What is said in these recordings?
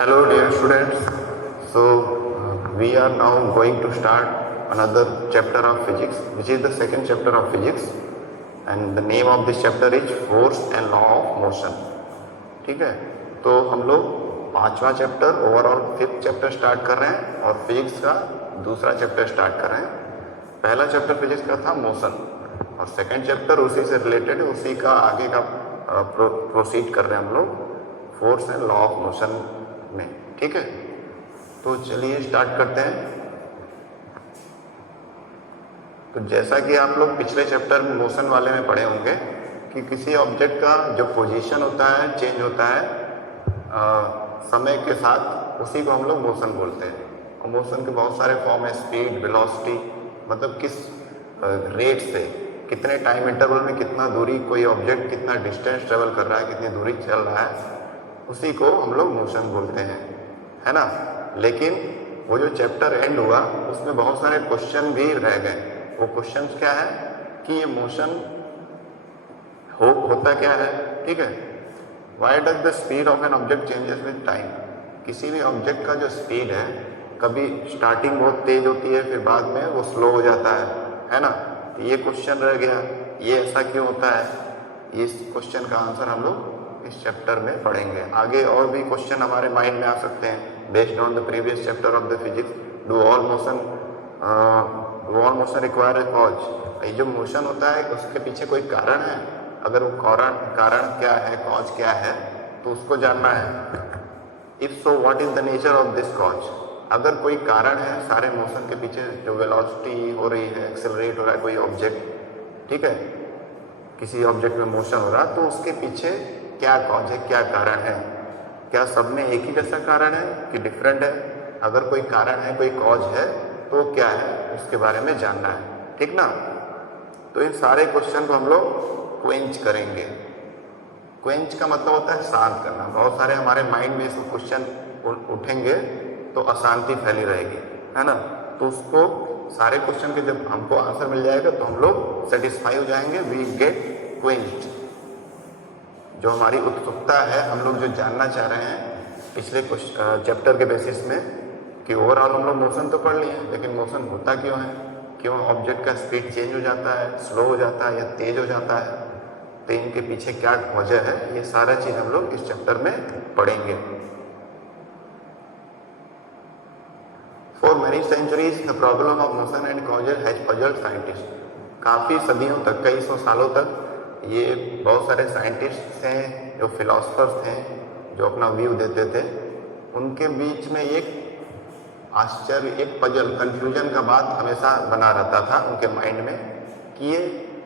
Hello, dear students. So, we are now going to start another chapter of physics, which is the second chapter of physics, and the name of this chapter is Force and Law of Motion. ठीक है, तो हम लोग पांचवा chapter overall fifth chapter start कर रहे हैं और फिजिक्स का दूसरा चैप्टर स्टार्ट कर रहे हैं। पहला चैप्टर फिजिक्स का था मोशन और सेकंड चैप्टर उसी से रिलेटेड, उसी का आगे का प्रोसीड कर रहे हैं हम लोग force and law of motion में। ठीक है, तो चलिए स्टार्ट करते हैं। तो जैसा कि आप लोग पिछले चैप्टर में मोशन वाले में पढ़े होंगे कि किसी ऑब्जेक्ट का जो पोजीशन होता है चेंज होता है समय के साथ, उसी को हम लोग मोशन बोलते हैं। और मोशन के बहुत सारे फॉर्म है, स्पीड, वेलोसिटी, मतलब किस रेट से कितने टाइम इंटरवल में कितना दूरी कोई ऑब्जेक्ट कितना डिस्टेंस ट्रेवल कर रहा है, कितनी दूरी चल रहा है, उसी को हम लोग मोशन बोलते हैं, है ना। लेकिन वो जो चैप्टर एंड हुआ उसमें बहुत सारे क्वेश्चन भी रह गए। वो क्वेश्चन क्या है कि ये मोशन होता क्या है। ठीक है, why does the speed of an object changes with time. किसी भी ऑब्जेक्ट का जो स्पीड है, कभी स्टार्टिंग बहुत तेज होती है, फिर बाद में वो स्लो हो जाता है ना। तो ये क्वेश्चन रह गया, ये ऐसा क्यों होता है। इस क्वेश्चन का आंसर हम लोग इस चैप्टर में पढ़ेंगे। आगे और भी क्वेश्चन हमारे माइंड में आ सकते हैं based on the previous chapter of the physics. Do all motion require a cause. ये जो मोशन होता है उसके पीछे कोई कारण है, अगर वो कारण क्या है, कॉज क्या है, तो उसको जानना है। If so what is the nature of this cause. अगर कोई कारण है सारे मोशन के पीछे, जो वेलोसिटी हो रही है, एक्सेलरेट हो रहा है कोई ऑब्जेक्ट, ठीक है, किसी ऑब्जेक्ट में मोशन हो रहा, तो उसके पीछे क्या कॉज है, क्या कारण है। क्या सब में एक ही जैसा कारण है कि डिफरेंट है। अगर कोई कारण है, कोई कॉज है, तो क्या है उसके बारे में जानना है। ठीक ना। तो इन सारे क्वेश्चन को हम लोग क्वेंच करेंगे। क्वेंच का मतलब होता है शांत करना। बहुत सारे हमारे माइंड में ऐसे क्वेश्चन उठेंगे तो अशांति फैली रहेगी, है ना। तो उसको सारे क्वेश्चन के जब हमको आंसर मिल जाएगा तो हम लोग सेटिस्फाई हो जाएंगे, वी गेट क्वेंच्ड। जो हमारी उत्सुकता है, हम लोग जो जानना चाह रहे हैं पिछले चैप्टर के बेसिस में कि ओवरऑल हम लोग मोशन तो पढ़ लिए, लेकिन मोशन होता क्यों है, क्यों ऑब्जेक्ट का स्पीड चेंज हो जाता है, स्लो हो जाता है या तेज हो जाता है, तो इनके पीछे क्या वजह है, ये सारा चीज हम लोग इस चैप्टर में पढ़ेंगे। For many centuries the problem of motion and causes has puzzled scientist. काफी सदियों तक, कई सौ सालों तक ये बहुत सारे साइंटिस्ट हैं, जो फिलोसफर्स हैं, जो अपना व्यू देते थे, उनके बीच में एक आश्चर्य, एक पजल, कंफ्यूजन का बात हमेशा बना रहता था उनके माइंड में कि ये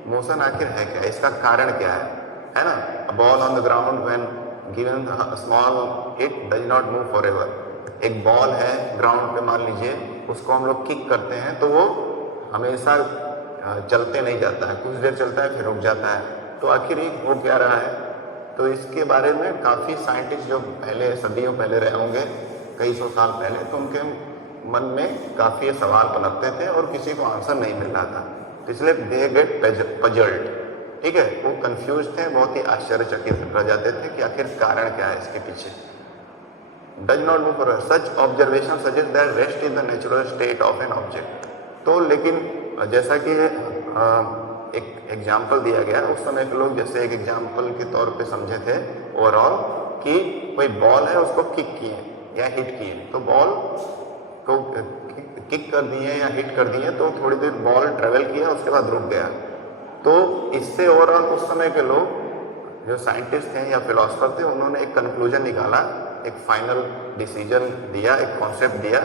मोशन आखिर है क्या, इसका कारण क्या है ना। Ball on the ground when given small hit does not move forever. एक बॉल है ग्राउंड पे, मान लीजिए, उसको हम लोग किक करते हैं तो वो हमेशा चलते नहीं जाता है, कुछ देर चलता है फिर रुक जाता है। तो आखिर ये हो क्या रहा है। तो इसके बारे में काफ़ी साइंटिस्ट जो पहले सदियों पहले रहे होंगे, कई सौ साल पहले, तो उनके मन में काफ़ी सवाल पनपते थे और किसी को आंसर नहीं मिल रहा था। तो इसलिए दे गेट पजल्ड। ठीक है, वो कंफ्यूज थे, बहुत ही आश्चर्यचकित रह जाते थे कि आखिर कारण क्या है इसके पीछे। Does not move forever, such observation suggest that rest is the natural state of an object. तो लेकिन जैसा कि एक एग्जाम्पल दिया गया, उस समय के लोग जैसे एक एग्जाम्पल के तौर पे समझे थे ओवरऑल कि कोई बॉल है, उसको किक किए या हिट किए, तो बॉल को किक कर दिए या हिट कर दिए तो थोड़ी देर बॉल ट्रेवल किया, उसके बाद रुक गया। तो इससे ओवरऑल उस समय के लोग जो साइंटिस्ट थे या फिलोसफर थे, उन्होंने एक कंक्लूजन निकाला, एक फाइनल डिसीजन दिया, एक कॉन्सेप्ट दिया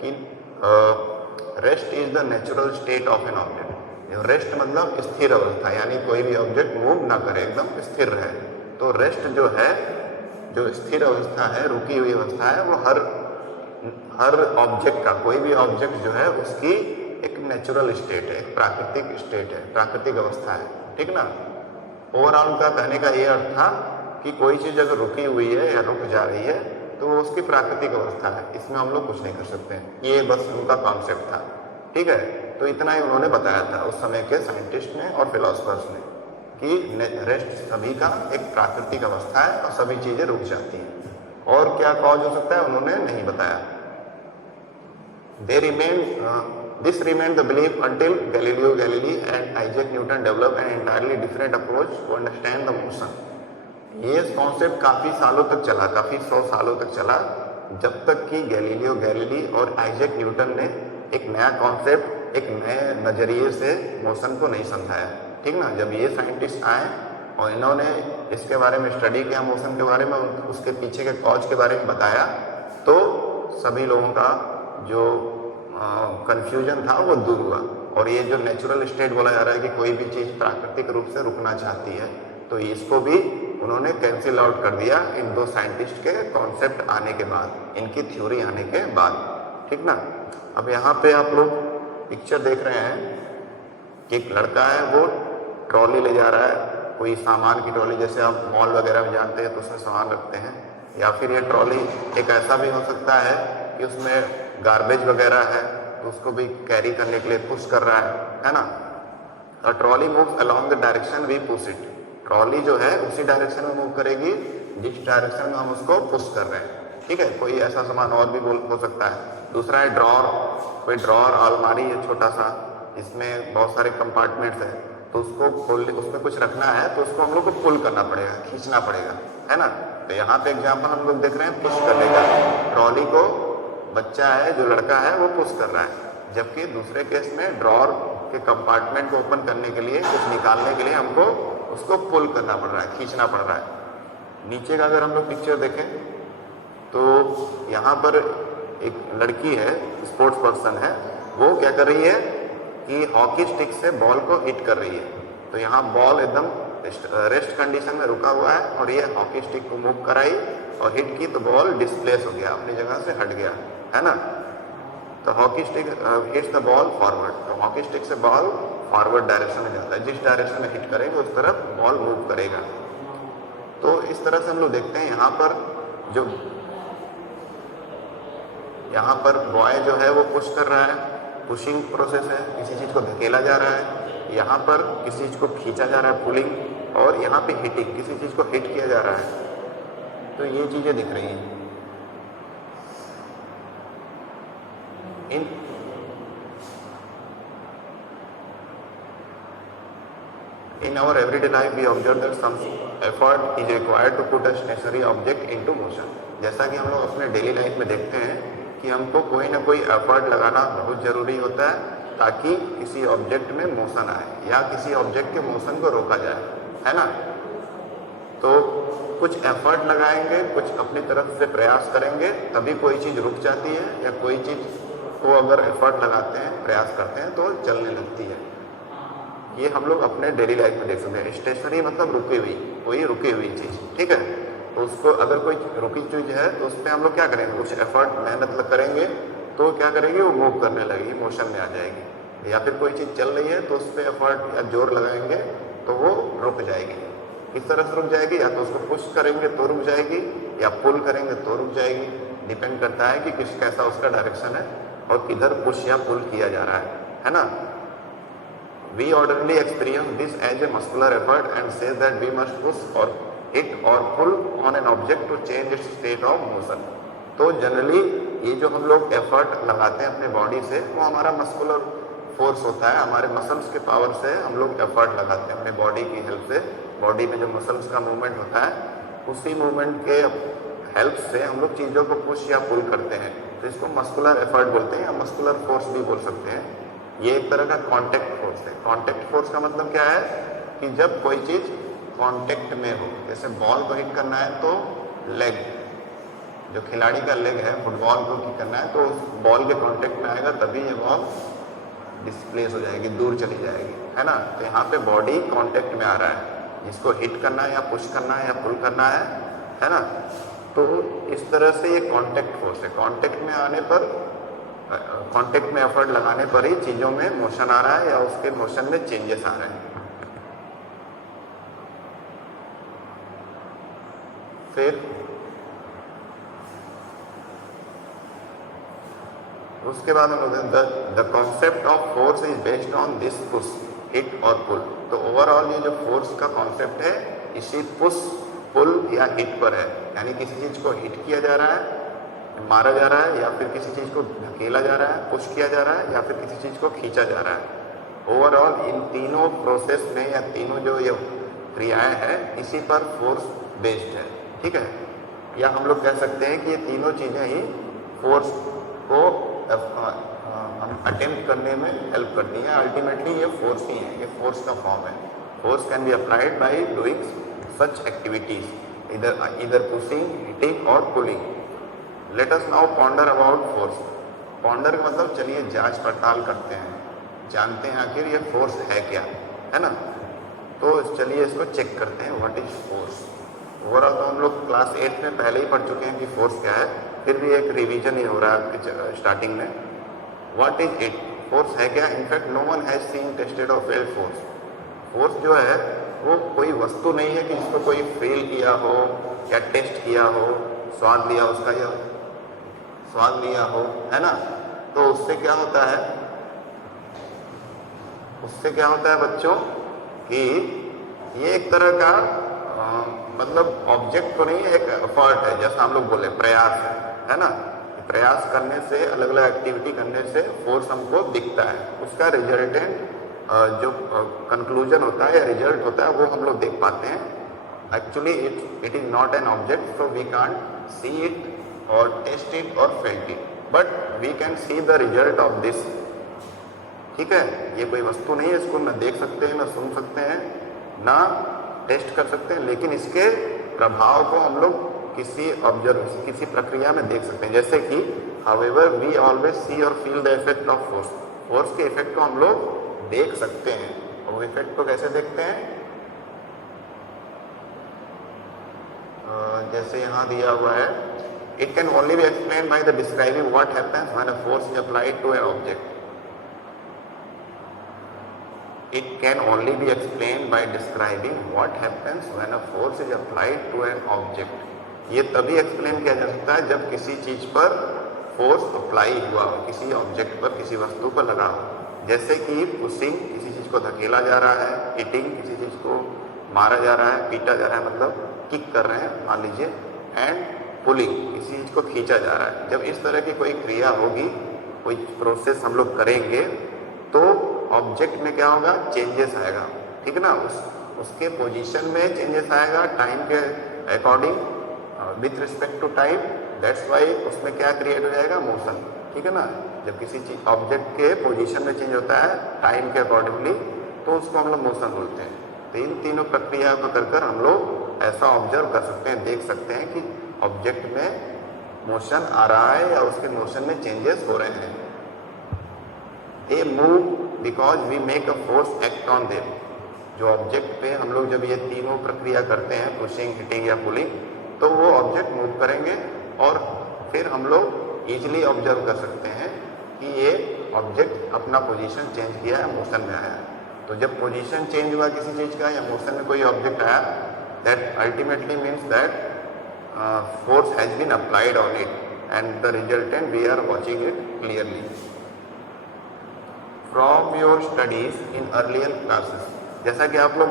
कि rest is the natural state of an object. Rest मतलब स्थिर अवस्था, यानी कोई भी ऑब्जेक्ट मूव ना करे, एकदम स्थिर रहे। तो रेस्ट जो है, जो स्थिर अवस्था है, रुकी हुई अवस्था है, वो हर ऑब्जेक्ट का, कोई भी ऑब्जेक्ट जो है उसकी एक नेचुरल स्टेट है, एक प्राकृतिक स्टेट है, प्राकृतिक अवस्था है। ठीक ना। ओवरऑल उनका कहने का ये अर्थ था कि कोई चीज़ अगर रुकी हुई है या रुक जा रही है तो वो उसकी प्राकृतिक अवस्था है, इसमें हम लोग कुछ नहीं कर सकते हैं। ये बस उनका कॉन्सेप्ट था। ठीक है, तो इतना ही उन्होंने बताया था उस समय के साइंटिस्ट ने और फिलोसफर्स ने कि रेस्ट सभी का एक प्राकृतिक अवस्था है और सभी चीज़ें रुक जाती हैं। और क्या कॉज हो सकता है उन्होंने नहीं बताया। This remained the belief until Galileo Galilei and Isaac Newton developed an entirely different approach to understand the motion. ये कॉन्सेप्ट काफ़ी सालों तक चला, काफ़ी 100 सालों तक चला, जब तक कि गैलीलियो गैलीली और आइजैक न्यूटन ने एक नया कॉन्सेप्ट, एक नए नज़रिए से मोशन को नहीं समझाया। ठीक ना, जब ये साइंटिस्ट आए और इन्होंने इसके बारे में स्टडी किया, मोशन के बारे में, उसके पीछे के कॉज के बारे में बताया, तो सभी लोगों का जो कंफ्यूजन था वो दूर हुआ। और ये जो नेचुरल स्टेट बोला जा रहा है कि कोई भी चीज़ प्राकृतिक रूप से रुकना चाहती है, तो इसको भी उन्होंने कैंसिल आउट कर दिया इन दो साइंटिस्ट के कॉन्सेप्ट आने के बाद, इनकी थ्योरी आने के बाद। ठीक ना, अब यहाँ पे आप लोग पिक्चर देख रहे हैं कि एक लड़का है, वो ट्रॉली ले जा रहा है, कोई सामान की ट्रॉली, जैसे आप मॉल वगैरह में जानते हैं तो उसमें सामान रखते हैं, या फिर ये ट्रॉली एक ऐसा भी हो सकता है कि उसमें गार्बेज वगैरह है तो उसको भी कैरी करने के लिए पुश कर रहा है ना। और trolley moves along the direction we push it, trolley जो है उसी डायरेक्शन में मूव करेगी जिस डायरेक्शन में हम उसको पुश कर रहे हैं। ठीक है, कोई ऐसा सामान और भी हो सकता है। दूसरा है ड्रॉर, कोई ड्रॉर अलमारी है छोटा सा, इसमें बहुत सारे कंपार्टमेंट्स हैं, तो उसको खोलने, उसमें कुछ रखना है तो उसको हम लोग को पुल करना पड़ेगा, खींचना पड़ेगा, है ना। तो यहाँ पे एग्जाम्पल हम लोग देख रहे हैं पुश करने का, ट्रॉली को बच्चा है, जो लड़का है वो पुश कर रहा है, जबकि दूसरे केस में ड्रॉर के कंपार्टमेंट को ओपन करने के लिए, कुछ निकालने के लिए हमको उसको पुल करना पड़ रहा है, खींचना पड़ रहा है। नीचे का अगर हम लोग पिक्चर देखें तो यहाँ पर एक लड़की है, स्पोर्ट्स पर्सन है, वो क्या कर रही है कि हॉकी स्टिक से बॉल को हिट कर रही है। तो यहाँ बॉल एकदम रेस्ट कंडीशन में रुका हुआ है और ये हॉकी स्टिक को मूव कराई और हिट की तो बॉल डिस्प्लेस हो गया, अपनी जगह से हट गया, है ना। तो hockey stick hits the ball forward, तो हॉकी स्टिक से बॉल फॉरवर्ड डायरेक्शन में जाता है, जिस डायरेक्शन में हिट करेंगे उस तरफ बॉल मूव करेगा। तो इस तरह से हम लोग देखते हैं यहाँ पर जो यहाँ पर बॉय जो है वो पुश कर रहा है, पुशिंग प्रोसेस है, किसी चीज़ को धकेला जा रहा है, यहाँ पर किसी चीज़ को खींचा जा रहा है पुलिंग, और यहाँ पे हिटिंग, किसी चीज़ को हिट किया जा रहा है। तो ये चीज़ें दिख रही हैं। In our everyday life, we observe that some effort is required to put a stationary object into motion. जैसा कि हम लोग अपने डेली लाइफ में देखते हैं कि हमको कोई ना कोई एफर्ट लगाना बहुत ज़रूरी होता है ताकि किसी ऑब्जेक्ट में मोशन आए या किसी ऑब्जेक्ट के मोशन को रोका जाए, है ना। तो कुछ एफर्ट लगाएंगे, कुछ अपनी तरफ से प्रयास करेंगे, तभी कोई चीज़ रुक जाती है, या कोई चीज़ को अगर एफर्ट लगाते हैं, प्रयास करते हैं तो चलने लगती है। ये हम लोग अपने डेली लाइफ में देख सकते हैं। स्टेशनरी मतलब रुकी हुई, कोई रुकी हुई चीज़, ठीक है। तो उसको अगर कोई रुकी चीज़ है तो उस पर हम लोग क्या करेंगे, कुछ एफर्ट मेहनत करेंगे तो क्या करेंगे, वो मूव करने लगेगी, मोशन में आ जाएगी। या फिर कोई चीज़ चल रही है तो उस पर एफर्ट या जोर लगाएंगे तो वो रुक जाएगी। किस तरह से रुक जाएगी, या तो उसको पुश करेंगे तो रुक जाएगी, या पुल करेंगे तो रुक जाएगी। डिपेंड करता है कि किस कैसा उसका डायरेक्शन है और किधर पुश या पुल किया जा रहा है ना। We ordinarily experience this as a muscular effort and say that we must push or hit or pull on an object to change its state of motion. तो जनरली ये जो हम लोग एफर्ट लगाते हैं अपने बॉडी से, वो हमारा मस्कुलर फोर्स होता है, हमारे मसल्स के पावर से हम लोग एफर्ट लगाते हैं अपने बॉडी की हेल्प से। बॉडी में जो मसल्स का मूवमेंट होता है, उसी मूवमेंट के हेल्प से हम लोग चीज़ों को पुश या पुल करते हैं। तो इसको मस्कुलर एफर्ट बोलते हैं या मस्कुलर फोर्स भी बोल सकते हैं। ये एक तरह का कांटेक्ट फोर्स है। कांटेक्ट फोर्स का मतलब क्या है कि जब कोई चीज़ कांटेक्ट में हो, जैसे बॉल को हिट करना है तो लेग, जो खिलाड़ी का लेग है, फुटबॉल को हिट करना है तो उस बॉल के कांटेक्ट में आएगा, तभी ये बॉल डिस्प्लेस हो जाएगी, दूर चली जाएगी, है ना। तो यहाँ पे बॉडी कांटेक्ट में आ रहा है, जिसको हिट करना है या पुश करना है या पुल करना है ना। तो इस तरह से ये कांटेक्ट फोर्स है। कांटेक्ट में आने पर, कांटेक्ट में एफर्ट लगाने पर ही चीज़ों में मोशन आ रहा है या उसके मोशन में चेंजेस आ रहे हैं। फिर उसके बाद हम लोग the concept of force is based on this push, hit और पुल। तो ओवरऑल ये जो फोर्स का कॉन्सेप्ट है, इसी पुश पुल या हिट पर है, यानी किसी चीज़ को हिट किया जा रहा है, मारा जा रहा है, या फिर किसी चीज़ को धकेला जा रहा है, पुश किया जा रहा है, या फिर किसी चीज़ को खींचा जा रहा है। ओवरऑल इन तीनों प्रोसेस में या तीनों जो ये क्रियाएं हैं इसी पर फोर्स बेस्ड है, ठीक है। या हम लोग कह सकते हैं कि ये तीनों चीज़ें ही फोर्स को हम अटेम्प्ट करने में हेल्प करती हैं। अल्टीमेटली ये फोर्स ही है, ये फोर्स का फॉर्म है। Force can be applied by doing such activities इधर पुशिंग, हिटिंग और pulling. Let us now ponder about force. Ponder का मतलब चलिए जांच पड़ताल करते हैं, जानते हैं आखिर ये फोर्स है क्या, है ना। तो चलिए इसको चेक करते हैं, व्हाट इज फोर्स। ओवरऑल तो हम लोग क्लास 8 में पहले ही पढ़ चुके हैं कि फोर्स क्या है, फिर भी एक रिवीजन ही हो रहा है स्टार्टिंग में। व्हाट इज इट, फोर्स है क्या। In fact no one has seen, tested और फेल्ड फोर्स। फोर्स जो है वो कोई वस्तु नहीं है कि जिसको कोई फेल किया हो या टेस्ट किया हो, स्वाद लिया उसका या स्वाद लिया हो, है ना। तो उससे क्या होता है, उससे क्या होता है बच्चों कि ये एक तरह का मतलब ऑब्जेक्ट तो नहीं है, एक एफर्ट है, जैसा हम लोग बोले प्रयास है ना। प्रयास करने से, अलग अलग एक्टिविटी करने से फोर्स हमको दिखता है, उसका रिजल्टेंट जो कंक्लूजन होता है या रिजल्ट होता है वो हम लोग देख पाते हैं। Actually it is not an object, so we can't see it और टेस्ट इट और felt it, but we can see the result of this, ठीक है। ये कोई वस्तु नहीं है, इसको ना देख सकते हैं, ना सुन सकते हैं, ना टेस्ट कर सकते हैं, लेकिन इसके प्रभाव को हम लोग किसी प्रक्रिया में देख सकते हैं। जैसे कि हाउएवर वी ऑलवेज सी और feel the effect of force. Force के इफेक्ट को हम लोग देख सकते हैं, और वो इफेक्ट को कैसे देखते हैं, जैसे यहाँ दिया हुआ है, it can only be explain by the describing what happens when a force is applied to an object. It can only be explained by describing what happens when a force is applied to an object. ये तभी explain किया जा सकता है जब किसी चीज पर फोर्स अप्लाई हुआ हो, किसी ऑब्जेक्ट पर, किसी वस्तु पर लगा हो। जैसे कि पुशिंग, किसी चीज को धकेला जा रहा है, हिटिंग, किसी चीज को मारा जा रहा है, पीटा जा रहा है, मतलब किक कर रहे हैं मान लीजिए, एंड पुलिंग, किसी चीज को खींचा जा रहा है। जब इस तरह की कोई क्रिया होगी, कोई प्रोसेस हम लोग करेंगे, तो ऑब्जेक्ट में क्या होगा, चेंजेस आएगा, ठीक है ना। उसके पोजीशन में चेंजेस आएगा टाइम के according, with respect to time. That's why उसमें क्या क्रिएट हो जाएगा, मोशन, ठीक है ना। जब किसी चीज ऑब्जेक्ट के पोजीशन में चेंज होता है टाइम के अकॉर्डिंगली, तो उसको हम लोग मोशन बोलते हैं। तो इन तीनों प्रक्रिया को कर हम लोग ऐसा ऑब्जर्व कर सकते हैं, देख सकते हैं कि ऑब्जेक्ट में मोशन आ रहा है या उसके मोशन में चेंजेस हो रहे हैं। They move because we make a force act on them. जो ऑब्जेक्ट पे हम लोग जब ये तीनों प्रक्रिया करते हैं, पुशिंग, हिटिंग या पुलिंग, तो वो ऑब्जेक्ट मूव करेंगे, और फिर हम लोग इजीली ऑब्जर्व कर सकते हैं कि ये ऑब्जेक्ट अपना पोजीशन चेंज किया है, मोशन में आया है। तो जब पोजीशन चेंज हुआ किसी चीज़ का या मोशन में कोई ऑब्जेक्ट आया, that ultimately means that force has been applied on it, and the resultant we are watching it clearly. From your studies in earlier classes, जैसा कि आप लोग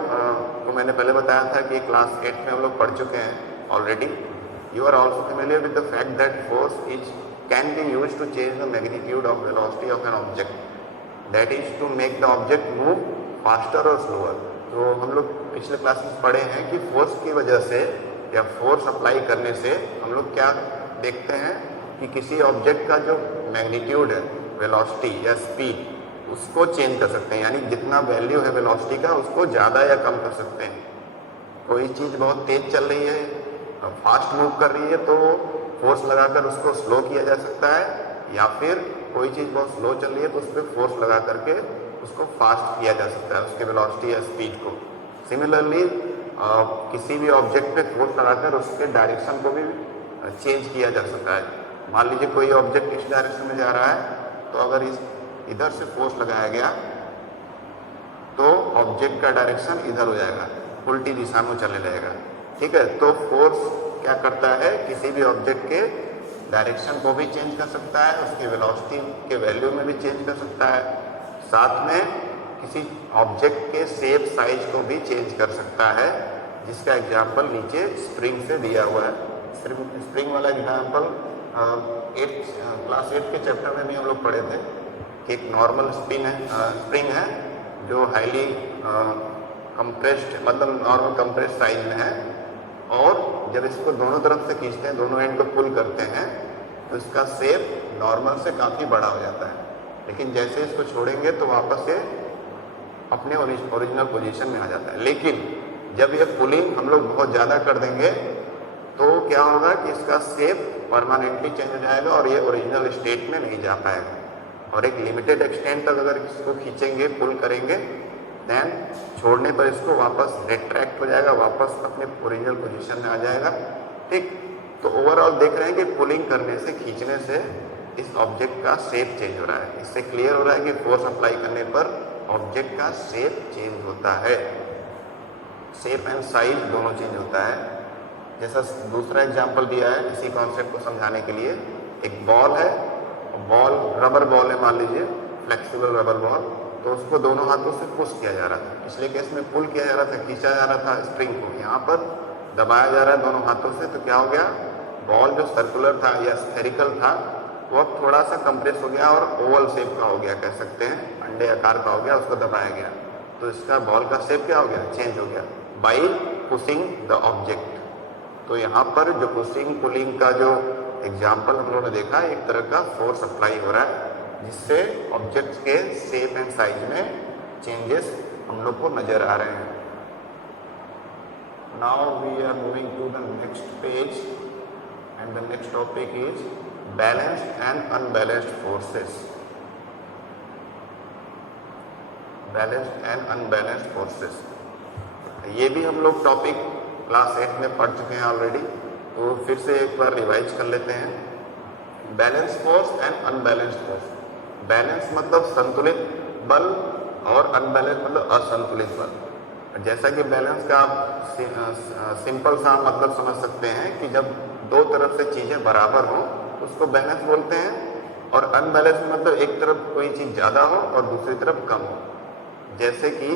को मैंने पहले बताया था कि क्लास 8 में हम लोग पढ़ चुके हैं already. You are also familiar with the fact that force is can be use to change the magnitude of velocity of an object, that is to make the object move faster और slower. तो हम लोग पिछले class में पढ़े हैं कि force की वजह से या फोर्स अप्लाई करने से हम लोग क्या देखते हैं कि किसी ऑब्जेक्ट का जो मैग्नीट्यूड है, वेलोसिटी या स्पीड, उसको चेंज कर सकते हैं। यानी जितना वैल्यू है वेलोसिटी का, उसको ज़्यादा या कम कर सकते हैं। कोई चीज़ बहुत तेज चल रही है, फास्ट मूव कर रही है, तो फोर्स लगाकर उसको स्लो किया जा सकता है, या फिर कोई चीज़ बहुत स्लो चल रही है तो उस पर फोर्स लगा करके उसको फास्ट किया जा सकता है, उसके वेलोसिटी या स्पीड को। सिमिलरली किसी भी ऑब्जेक्ट पे फोर्स लगाकर उसके डायरेक्शन को भी चेंज किया जा सकता है। मान लीजिए कोई ऑब्जेक्ट इस डायरेक्शन में जा रहा है, तो अगर इधर से फोर्स लगाया गया तो ऑब्जेक्ट का डायरेक्शन इधर हो जाएगा, उल्टी दिशा में चलने लगेगा, ठीक है। तो फोर्स क्या करता है, किसी भी ऑब्जेक्ट के डायरेक्शन को भी चेंज कर सकता है, उसकी वेलोसिटी के वैल्यू में भी चेंज कर सकता है, साथ में किसी ऑब्जेक्ट के शेप साइज को भी चेंज कर सकता है, जिसका एग्जाम्पल नीचे स्प्रिंग से दिया हुआ है। स्प्रिंग वाला एग्जाम्पल क्लास 8 के चैप्टर में भी हम लोग पढ़े थे कि एक नॉर्मल स्प्रिंग है जो हाईली कंप्रेस्ड मतलब नॉर्मल कंप्रेस्ड साइज में है, और जब इसको दोनों तरफ से खींचते हैं, दोनों एंड को पुल करते हैं, तो इसका शेप नॉर्मल से काफ़ी बड़ा हो जाता है। लेकिन जैसे इसको छोड़ेंगे तो वापस ये अपने ओरिजिनल पोजीशन में आ जाता है। लेकिन जब ये पुलिंग हम लोग बहुत ज़्यादा कर देंगे तो क्या होगा कि इसका शेप परमानेंटली चेंज हो जाएगा और ये ओरिजिनल स्टेट में नहीं जा पाएगा। और एक लिमिटेड एक्सटेंट तक अगर इसको खींचेंगे, पुल करेंगे, देन छोड़ने पर इसको वापस रिट्रैक्ट हो जाएगा, वापस अपने ओरिजिनल पोजीशन में आ जाएगा। ठीक, तो ओवरऑल देख रहे हैं कि पुलिंग करने से, खींचने से इस ऑब्जेक्ट का शेप चेंज हो रहा है। इससे क्लियर हो रहा है कि फोर्स अप्लाई करने पर ऑब्जेक्ट का शेप चेंज होता है, शेप एंड साइज दोनों चेंज होता है। जैसा दूसरा एग्जाम्पल दिया है इसी कॉन्सेप्ट को समझाने के लिए, एक बॉल है, बॉल रबर बॉल है मान लीजिए, फ्लेक्सिबल रबर बॉल, तो उसको दोनों हाथों से पुश किया जा रहा था। पिछले केस में पुल किया जा रहा था, खींचा जा रहा था स्प्रिंग को, यहाँ पर दबाया जा रहा है दोनों हाथों से। तो क्या हो गया, बॉल जो सर्कुलर था या स्फेरिकल था वो अब थोड़ा सा कंप्रेस हो गया और ओवल शेप का हो गया, कह सकते हैं अंडे आकार का हो गया, उसको दबाया गया तो इसका बॉल का शेप क्या हो गया, चेंज हो गया बाई पुशिंग द ऑब्जेक्ट। तो यहाँ पर जो पुशिंग पुलिंग का जो एग्जाम्पल हम लोगों ने देखा, एक तरह का फोर्स अप्लाई हो रहा है जिससे ऑब्जेक्ट्स के शेप एंड साइज में चेंजेस हम लोग को नजर आ रहे हैं। Now we are moving to the next page and the next topic is balanced and unbalanced forces. Balanced and unbalanced forces, ये भी हम लोग टॉपिक क्लास 8 में पढ़ चुके हैं ऑलरेडी, तो फिर से एक बार रिवाइज कर लेते हैं। Balance force and unbalanced force. Balance मतलब संतुलित बल और अनबैलेंस मतलब असंतुलित बल। जैसा कि बैलेंस का आप सिंपल सा मतलब समझ सकते हैं कि जब दो तरफ से चीज़ें बराबर हो उसको बैलेंस बोलते हैं, और अनबैलेंस मतलब एक तरफ कोई चीज़ ज़्यादा हो और दूसरी तरफ कम हो। जैसे कि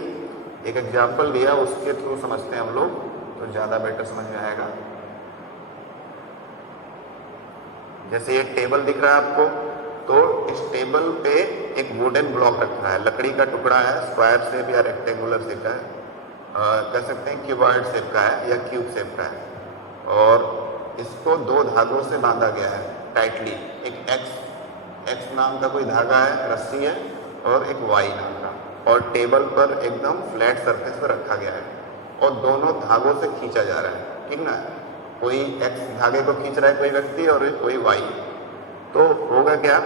एक एग्जाम्पल दिया, उसके थ्रू समझते हैं हम लोग तो ज़्यादा बेटर समझ में आएगा। जैसे ये टेबल दिख रहा है आपको, तो इस टेबल पे एक वुडन ब्लॉक रखा है, लकड़ी का टुकड़ा है, स्क्वायर शेप या रेक्टेंगुलर शेप का है, कह सकते हैं क्यूबॉइड शेप का है या क्यूब शेप का है, और इसको दो धागों से बांधा गया है टाइटली। एक एक्स नाम का कोई धागा है, रस्सी है, और एक वाई नाम का, और टेबल पर एकदम फ्लैट सरफेस पर रखा गया है और दोनों धागों से खींचा जा रहा है। ठीक ना, कोई एक्स धागे को खींच रहा है कोई व्यक्ति और कोई वाई। तो होगा क्या,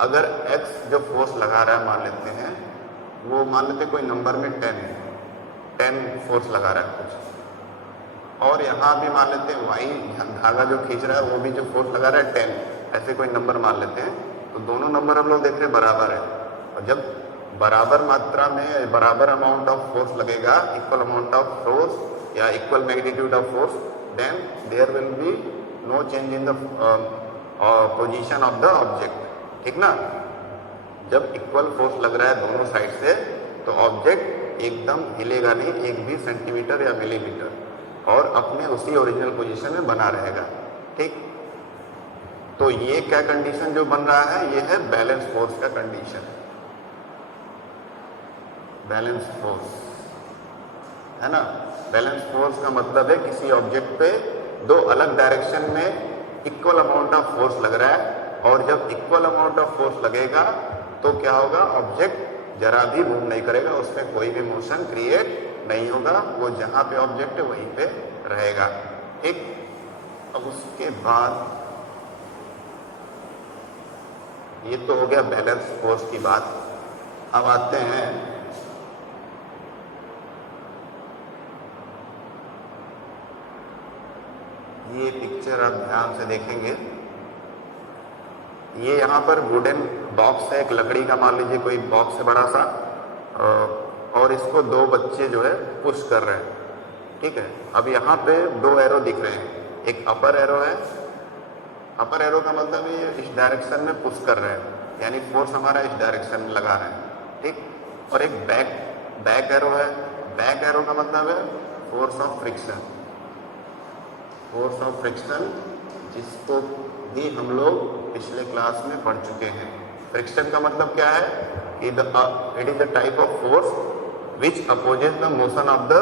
अगर एक्स जो फोर्स लगा रहा है मान लेते हैं, वो मान लेते हैं कोई नंबर में 10 है, 10 फोर्स लगा रहा है कुछ, और यहाँ भी मान लेते हैं वाई धागा जो खींच रहा है वो भी जो फोर्स लगा रहा है 10, ऐसे कोई नंबर मान लेते हैं। तो दोनों नंबर हम लोग देख रहे हैं बराबर है, और जब बराबर मात्रा में बराबर अमाउंट ऑफ फोर्स लगेगा, इक्वल अमाउंट ऑफ फोर्स या equal magnitude of force, then there will be no change in the position of the object. ठीक ना, जब इक्वल फोर्स लग रहा है दोनों साइड से तो ऑब्जेक्ट एकदम हिलेगा नहीं, एक भी सेंटीमीटर या मिलीमीटर, और अपने उसी ओरिजिनल पोजीशन में बना रहेगा। ठीक, तो ये क्या कंडीशन जो बन रहा है, ये है बैलेंस फोर्स का कंडीशन। बैलेंस फोर्स है ना, बैलेंस फोर्स का मतलब है किसी ऑब्जेक्ट पे दो अलग डायरेक्शन में इक्वल अमाउंट ऑफ फोर्स लग रहा है, और जब इक्वल अमाउंट ऑफ फोर्स लगेगा तो क्या होगा, ऑब्जेक्ट जरा भी मूव नहीं करेगा, उसमें कोई भी मोशन क्रिएट नहीं होगा, वो जहाँ पे ऑब्जेक्ट है वहीं पे रहेगा। ठीक, अब उसके बाद ये तो हो गया बैलेंस फोर्स की बात। अब आते हैं ये पिक्चर, आप ध्यान से देखेंगे, ये यहाँ पर वुडन बॉक्स है, एक लकड़ी का मान लीजिए कोई बॉक्स है बड़ा सा, और इसको दो बच्चे जो है पुश कर रहे हैं। ठीक है, अब यहाँ पे दो एरो दिख रहे हैं, एक अपर एरो है, अपर एरो का मतलब ये इस डायरेक्शन में पुश कर रहे हैं, यानी फोर्स हमारा इस डायरेक्शन में लगा रहे हैं। ठीक, और एक बैक एरो है, बैक एरो का मतलब है force of friction, force of friction जिसको भी हम लोग पिछले क्लास में पढ़ चुके हैं। फ्रिक्शन का मतलब क्या है कि it is the type of force which opposes the motion of the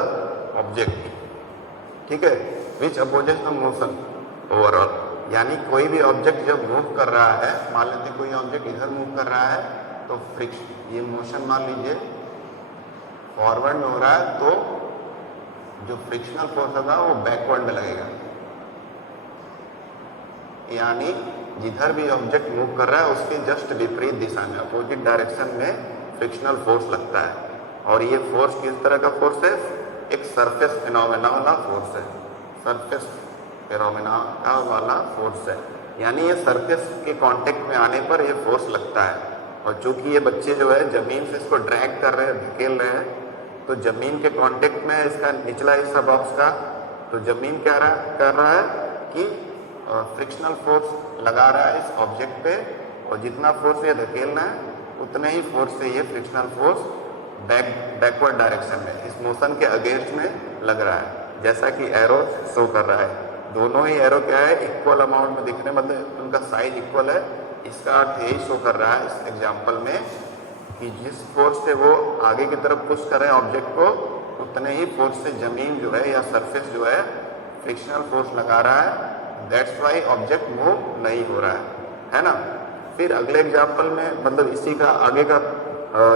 object, ठीक है, विच अपोजेस द मोशन ओवरऑल, यानी कोई भी ऑब्जेक्ट जब मूव कर रहा है, मान लेते कोई ऑब्जेक्ट इधर मूव कर रहा है तो फ्रिक्शन, ये मोशन मान लीजिए फॉरवर्ड में हो रहा है तो जो फ्रिक्शनल फोर्स होगा वो बैकवर्ड में लगेगा, यानी जिधर भी ऑब्जेक्ट मूव कर रहा है उसके जस्ट विपरीत दिशा में, अपोजिट डायरेक्शन में फ्रिक्शनल फोर्स लगता है। और ये फोर्स किस तरह का फोर्स है? एक सरफेस फिनोमेना वाला फोर्स है, सरफेस फिनोमेना का वाला फोर्स है, यानी ये सरफेस के कांटेक्ट में आने पर ये फोर्स लगता है। और चूंकि ये बच्चे जो है जमीन से इसको ड्रैग कर रहे हैं, धकेल रहे हैं, तो जमीन के कांटेक्ट में इसका निचला हिस्सा बॉक्स का, तो जमीन क्या कर रहा है कि फ्रिक्शनल फोर्स लगा रहा है इस ऑब्जेक्ट पे, और जितना फोर्स ये धकेलना है उतने ही फोर्स से ये फ्रिक्शनल फोर्स बैकवर्ड डायरेक्शन में इस मोशन के अगेंस्ट में लग रहा है, जैसा कि एरो शो कर रहा है। दोनों ही एरो क्या है, इक्वल अमाउंट में दिखने, मतलब उनका साइज इक्वल है। इसका अर्थ यही शो कर रहा है इस एग्जाम्पल में कि जिस फोर्स से वो आगे की तरफ पुश कर रहे हैं ऑब्जेक्ट को, उतने ही फोर्स से जमीन जो है या सरफेस जो है फ्रिक्शनल फोर्स लगा रहा है। दैट्स वाई ऑब्जेक्ट मूव नहीं हो रहा है ना। फिर अगले एग्जाम्पल में, मतलब इसी का आगे का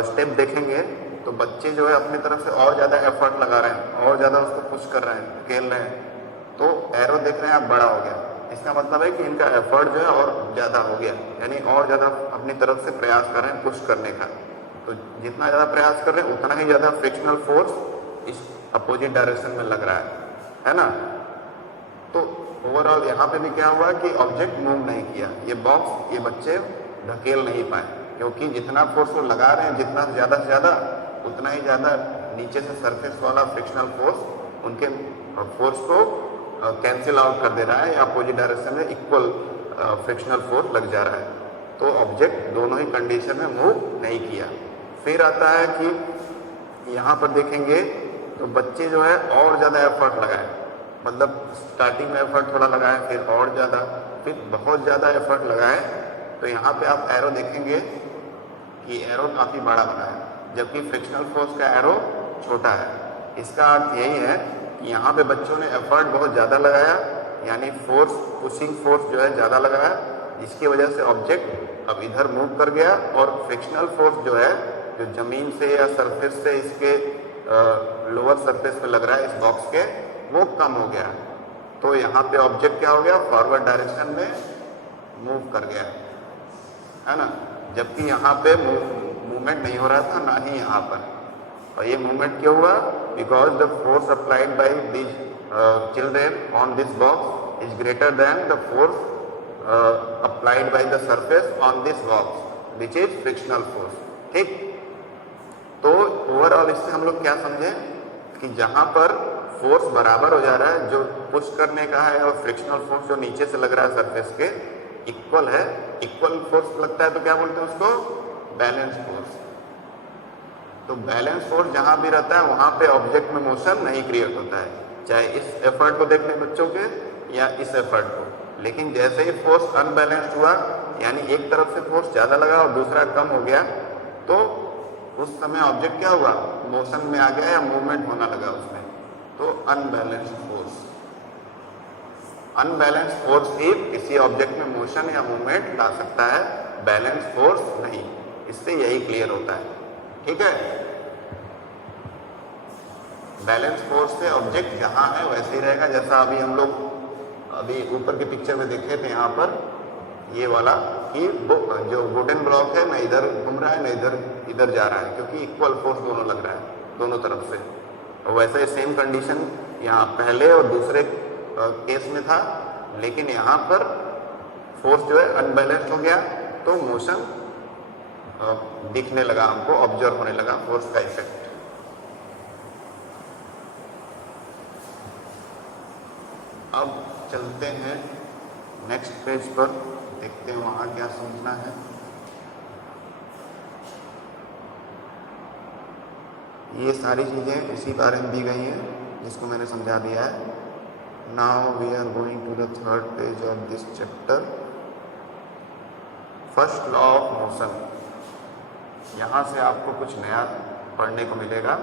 स्टेप देखेंगे तो बच्चे जो है अपनी तरफ से और ज़्यादा एफर्ट लगा रहे हैं, और ज़्यादा उसको पुश कर रहे हैं, खेल रहे हैं, तो एरो देख रहे हैं आप बड़ा हो गया। इसका मतलब है कि इनका एफर्ट जो है और ज़्यादा हो गया, यानी और ज़्यादा अपनी तरफ से प्रयास कर रहे हैं पुश करने का। तो जितना ज़्यादा प्रयास कर रहे हैं उतना ही ज़्यादा फ्रिक्शनल फोर्स इस अपोजिट डायरेक्शन में लग रहा है ना। तो ओवरऑल यहाँ पे भी क्या हुआ कि ऑब्जेक्ट मूव नहीं किया, ये बॉक्स, ये बच्चे धकेल नहीं पाए, क्योंकि जितना फोर्स वो लगा रहे हैं, जितना ज़्यादा से ज़्यादा, उतना ही ज़्यादा नीचे से सरफेस वाला फ्रिक्शनल फोर्स उनके फोर्स को कैंसिल आउट कर दे रहा है, या अपोजिट डायरेक्शन में इक्वल फ्रिक्शनल फोर्स लग जा रहा है। तो ऑब्जेक्ट दोनों ही कंडीशन में मूव नहीं किया। फिर आता है कि यहाँ पर देखेंगे तो बच्चे जो है और ज़्यादा एफर्ट लगाए, मतलब स्टार्टिंग में एफर्ट थोड़ा लगाए, फिर और ज़्यादा, फिर बहुत ज़्यादा एफर्ट लगाए। तो यहाँ पे आप एरो देखेंगे कि एरो काफ़ी बड़ा बना है, जबकि फ्रिक्शनल फोर्स का एरो छोटा है। इसका अर्थ यही है कि यहाँ पे बच्चों ने एफर्ट बहुत ज़्यादा लगाया, यानी फोर्स, पुशिंग फोर्स जो है ज़्यादा लगाया, जिसकी वजह से ऑब्जेक्ट अब इधर मूव कर गया, और फ्रिक्शनल फोर्स जो है, जो ज़मीन से या सरफेस से इसके लोअर सरफेस पे लग रहा है इस बॉक्स के, वो कम हो गया। तो यहाँ पे ऑब्जेक्ट क्या हो गया, फॉरवर्ड डायरेक्शन में मूव कर गया, है ना, जबकि यहाँ पे मूवमेंट नहीं हो रहा था, ना ही यहाँ पर। और ये मूवमेंट क्यों हुआ? Because the force applied by this children on this box is greater than the force applied by the surface on this box which is frictional force. ठीक, तो ओवरऑल इससे हम लोग क्या समझे कि जहाँ पर फोर्स बराबर हो जा रहा है, जो पुश करने का है, और फ्रिक्शनल फोर्स जो नीचे से लग रहा है सरफेस के इक्वल है, इक्वल फोर्स लगता है, तो क्या बोलते हैं उसको? Balance force. तो बैलेंस फोर्स जहाँ भी रहता है वहाँ पे ऑब्जेक्ट में मोशन नहीं क्रिएट होता है, चाहे इस एफर्ट को देख लें बच्चों के या इस एफर्ट को। लेकिन जैसे ही फोर्स अनबैलेंस्ड हुआ, यानी एक तरफ से फोर्स ज़्यादा लगा और दूसरा कम हो गया, तो उस समय ऑब्जेक्ट क्या हुआ? मोशन में आ गया या मूवमेंट होना लगा उसमें। तो अनबैलेंस्ड फोर्स, अनबैलेंस फोर्स ही किसी ऑब्जेक्ट में मोशन या मूवमेंट ला सकता है, बैलेंस फोर्स नहीं। इससे यही क्लियर होता है, ठीक है। बैलेंस फोर्स से ऑब्जेक्ट जहाँ है वैसे ही रहेगा, जैसा अभी हम लोग अभी ऊपर की पिक्चर में देखे थे, यहाँ पर ये वाला कि जो वुडन ब्लॉक है, ना इधर घूम रहा है ना इधर जा रहा है, क्योंकि इक्वल फोर्स दोनों लग रहा है दोनों तरफ से। और वैसे सेम कंडीशन यहाँ पहले और दूसरे केस में था, लेकिन यहाँ पर फोर्स जो है अनबैलेंस्ड हो गया, तो मोशन दिखने लगा, हमको ऑब्जर्व होने लगा फोर्स का इफेक्ट। अब चलते हैं नेक्स्ट पेज पर, देखते हैं वहाँ क्या समझना है। ये सारी चीज़ें इसी बारे में दी गई हैं। जिसको मैंने समझा दिया है। Now we are going to the third page of this chapter, first law of motion. यहाँ से आपको कुछ नया पढ़ने को मिलेगा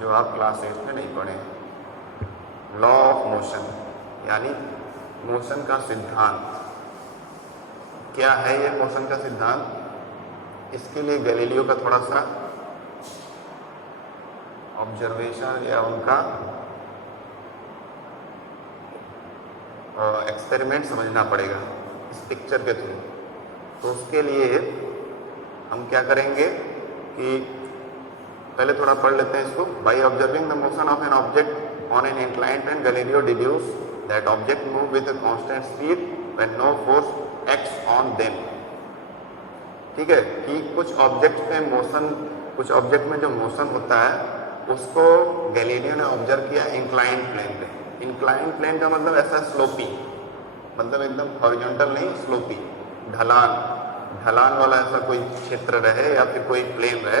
जो आप क्लास 8 में नहीं पढ़े। लॉ ऑफ मोशन यानी मोशन का सिद्धांत। क्या है ये मोशन का सिद्धांत? इसके लिए गैलीलियो का थोड़ा सा ऑब्जर्वेशन या उनका एक्सपेरिमेंट समझना पड़ेगा इस पिक्चर के थ्रू। तो उसके लिए हम क्या करेंगे कि पहले थोड़ा पढ़ लेते हैं इसको। By observing the motion of an object on an inclined plane, Galileo deduce that object move with a constant speed when no force acts on them. ठीक है कि कुछ ऑब्जेक्ट में मोशन, कुछ ऑब्जेक्ट में जो मोशन होता है उसको गैलीलियो ने ऑब्जर्व किया इंक्लाइंड प्लेन पे। इंक्लाइंड प्लेन का मतलब ऐसा स्लोपी, मतलब एकदम हॉरिजॉन्टल नहीं, स्लोपी, ढलान वाला ऐसा कोई क्षेत्र रहे या फिर कोई प्लेन रहे,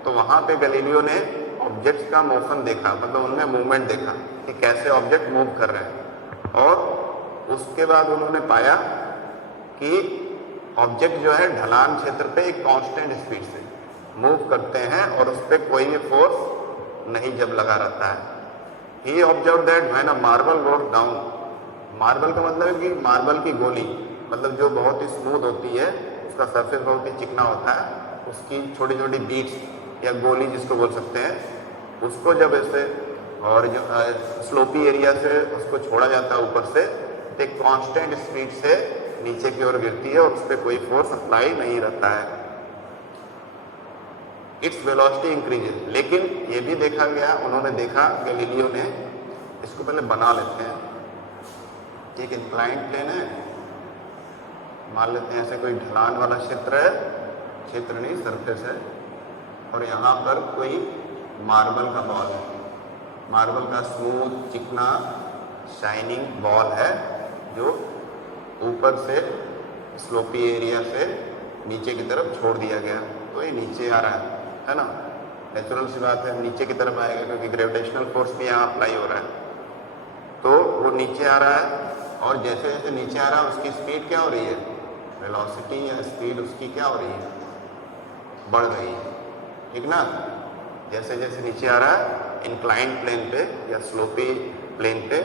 तो वहाँ पे गैलीलियो ने ऑब्जेक्ट्स का मोशन देखा, मतलब उनमें मूवमेंट देखा कि कैसे ऑब्जेक्ट मूव कर रहे हैं। और उसके बाद उन्होंने पाया कि ऑब्जेक्ट जो है ढलान क्षेत्र पे एक कांस्टेंट स्पीड से मूव करते हैं और उस पर कोई भी फोर्स नहीं जब लगा रहता है। He observe that when a marble rolls down, marble का मतलब है कि मार्बल की गोली, मतलब जो बहुत ही स्मूथ होती है, उसका सरफेस बहुत ही चिकना होता है, उसकी छोटी छोटी बीट्स या गोली जिसको बोल सकते हैं, उसको जब ऐसे और जो स्लोपी एरिया से उसको छोड़ा जाता है ऊपर से, तो एक कांस्टेंट स्पीड से नीचे की ओर गिरती है और उस पर कोई फोर्स अप्लाई नहीं रहता है। Its velocity increases. लेकिन ये भी देखा गया, उन्होंने देखा गैलीलियो ने, इसको पहले बना लेते हैं। एक इंक्लाइंड प्लेन है, मान लेते हैं ऐसे कोई ढलान वाला क्षेत्र है, क्षेत्र नहीं सरफेस है, और यहाँ पर कोई मार्बल का बॉल है, मार्बल का स्मूथ चिकना शाइनिंग बॉल है जो ऊपर से स्लोपी एरिया से नीचे की तरफ छोड़ दिया गया। तो ये नीचे आ रहा है ना, नेचुरल सी बात है, नीचे की तरफ आएगा क्योंकि ग्रेविटेशनल फोर्स भी यहाँ अप्लाई हो रहा है। तो वो नीचे आ रहा है और जैसे जैसे नीचे आ रहा है उसकी स्पीड क्या हो रही है, वेलोसिटी या स्पीड उसकी क्या हो रही है, बढ़ रही है। ठीक ना, जैसे जैसे नीचे आ रहा है इंक्लाइंड प्लेन पे या स्लोपी प्लेन पे,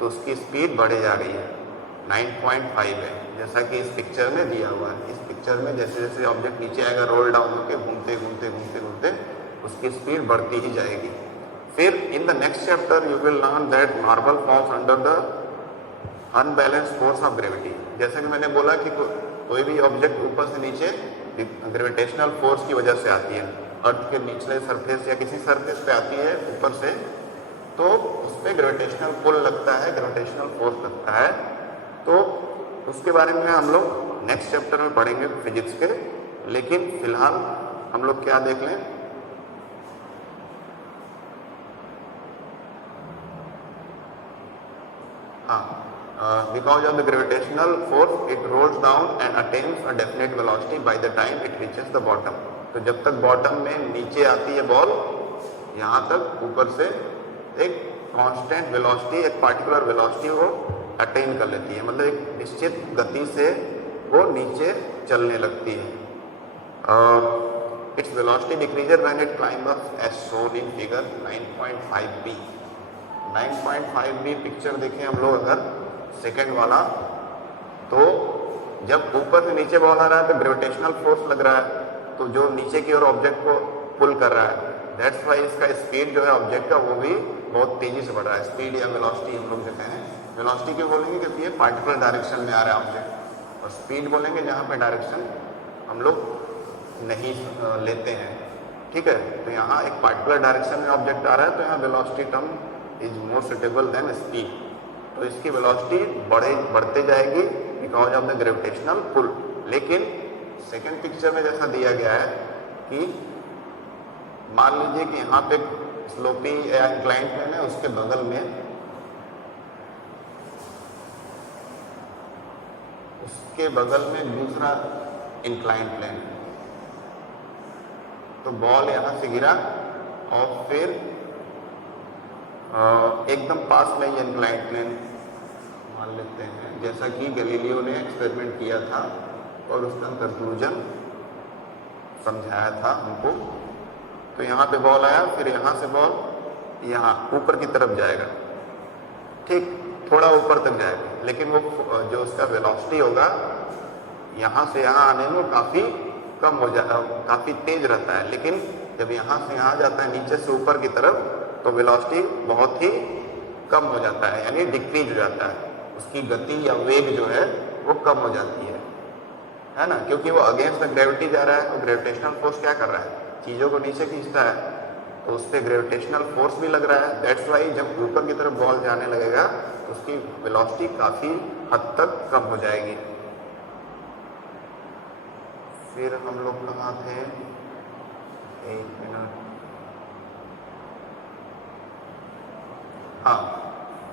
तो उसकी स्पीड बढ़े जा रही है। 9.5 है जैसा कि इस पिक्चर में दिया हुआ है। इस पिक्चर में जैसे जैसे ऑब्जेक्ट नीचे आएगा, रोल डाउन होकर घूमते घूमते घूमते घूमते उसकी स्पीड बढ़ती ही जाएगी। फिर in the next chapter you will learn that marble falls under the unbalance force of gravity. जैसे कि मैंने बोला कि कोई भी ऑब्जेक्ट ऊपर से नीचे ग्रेविटेशनल फोर्स की वजह से आती है, अर्थ के निचले सरफेस या किसी सरफेस पे आती है ऊपर से, तो उस पर ग्रेविटेशनल पुल लगता है, ग्रेविटेशनल फोर्स लगता है। तो उसके बारे में हम लोग नेक्स्ट चैप्टर में पढ़ेंगे फिजिक्स के। लेकिन फिलहाल हम लोग क्या देख लें, because of the gravitational force it rolls down and attains a definite velocity by the time it reaches the bottom. तो जब तक बॉटम में नीचे आती है बॉल, यहाँ तक ऊपर से एक कांस्टेंट वेलोसिटी, एक पार्टिकुलर वेलोसिटी वो अटेन कर लेती है, मतलब एक निश्चित गति से वो नीचे चलने लगती है। Its velocity decreases when it climb up as shown in figure 9.5b। 9.5b picture देखें हम लोग अगर सेकंड वाला, तो जब ऊपर से नीचे बॉल आ रहा है तो ग्रेविटेशनल फोर्स लग रहा है, तो जो नीचे की ओर ऑब्जेक्ट को पुल कर रहा है। दैट्स वाई इसका स्पीड जो है ऑब्जेक्ट का वो भी बहुत तेजी से बढ़ रहा है। स्पीड या वेलोसिटी हम लोग जो कहें, वेलोसिटी क्यों बोलेंगे क्योंकि ये पार्टिकुलर डायरेक्शन में आ रहा है ऑब्जेक्ट, और स्पीड बोलेंगे जहाँ पे डायरेक्शन हम लोग नहीं लेते हैं। ठीक है, तो यहाँ एक पार्टिकुलर डायरेक्शन में ऑब्जेक्ट आ रहा है, तो यहाँ velocity term is more suitable than speed. तो इसकी वेलोसिटी बढ़ते जाएगी because of the gravitational pull. लेकिन सेकेंड पिक्चर में जैसा दिया गया है कि मान लीजिए कि यहाँ पे स्लोपी या इंक्लाइंड प्लेन है, उसके बगल में दूसरा इंक्लाइंड प्लेन है। तो बॉल यहाँ से गिरा और फिर एकदम पास में ये इंक्लाइंड प्लेन मान लेते हैं, जैसा कि गैलीलियो ने एक्सपेरिमेंट किया था और उसका कंक्लूजन समझाया था हमको। तो यहाँ पे बॉल आया, फिर यहाँ से बॉल यहाँ ऊपर की तरफ जाएगा, ठीक, थोड़ा ऊपर तक जाएगा, लेकिन वो जो उसका वेलोसिटी होगा यहाँ से यहाँ आने में काफ़ी कम हो जाता है, काफ़ी तेज रहता है। लेकिन जब यहाँ से यहाँ जाता है नीचे से ऊपर की तरफ, तो वेलोसिटी बहुत ही कम हो जाता है, यानी डिक्रीज हो जाता है, उसकी गति या वेग जो है वो कम हो जाती है ना, क्योंकि वो अगेंस्ट द ग्रेविटी जा रहा है। और ग्रेविटेशनल फोर्स क्या कर रहा है, चीज़ों को नीचे खींचता है, तो उस पर ग्रेविटेशनल फोर्स भी लग रहा है। दैट्स वाई जब ऊपर की तरफ बॉल जाने लगेगा तो उसकी वेलोसिटी काफ़ी हद तक कम हो जाएगी। फिर हम लोग कहाँ थे, एक मिनट, हाँ,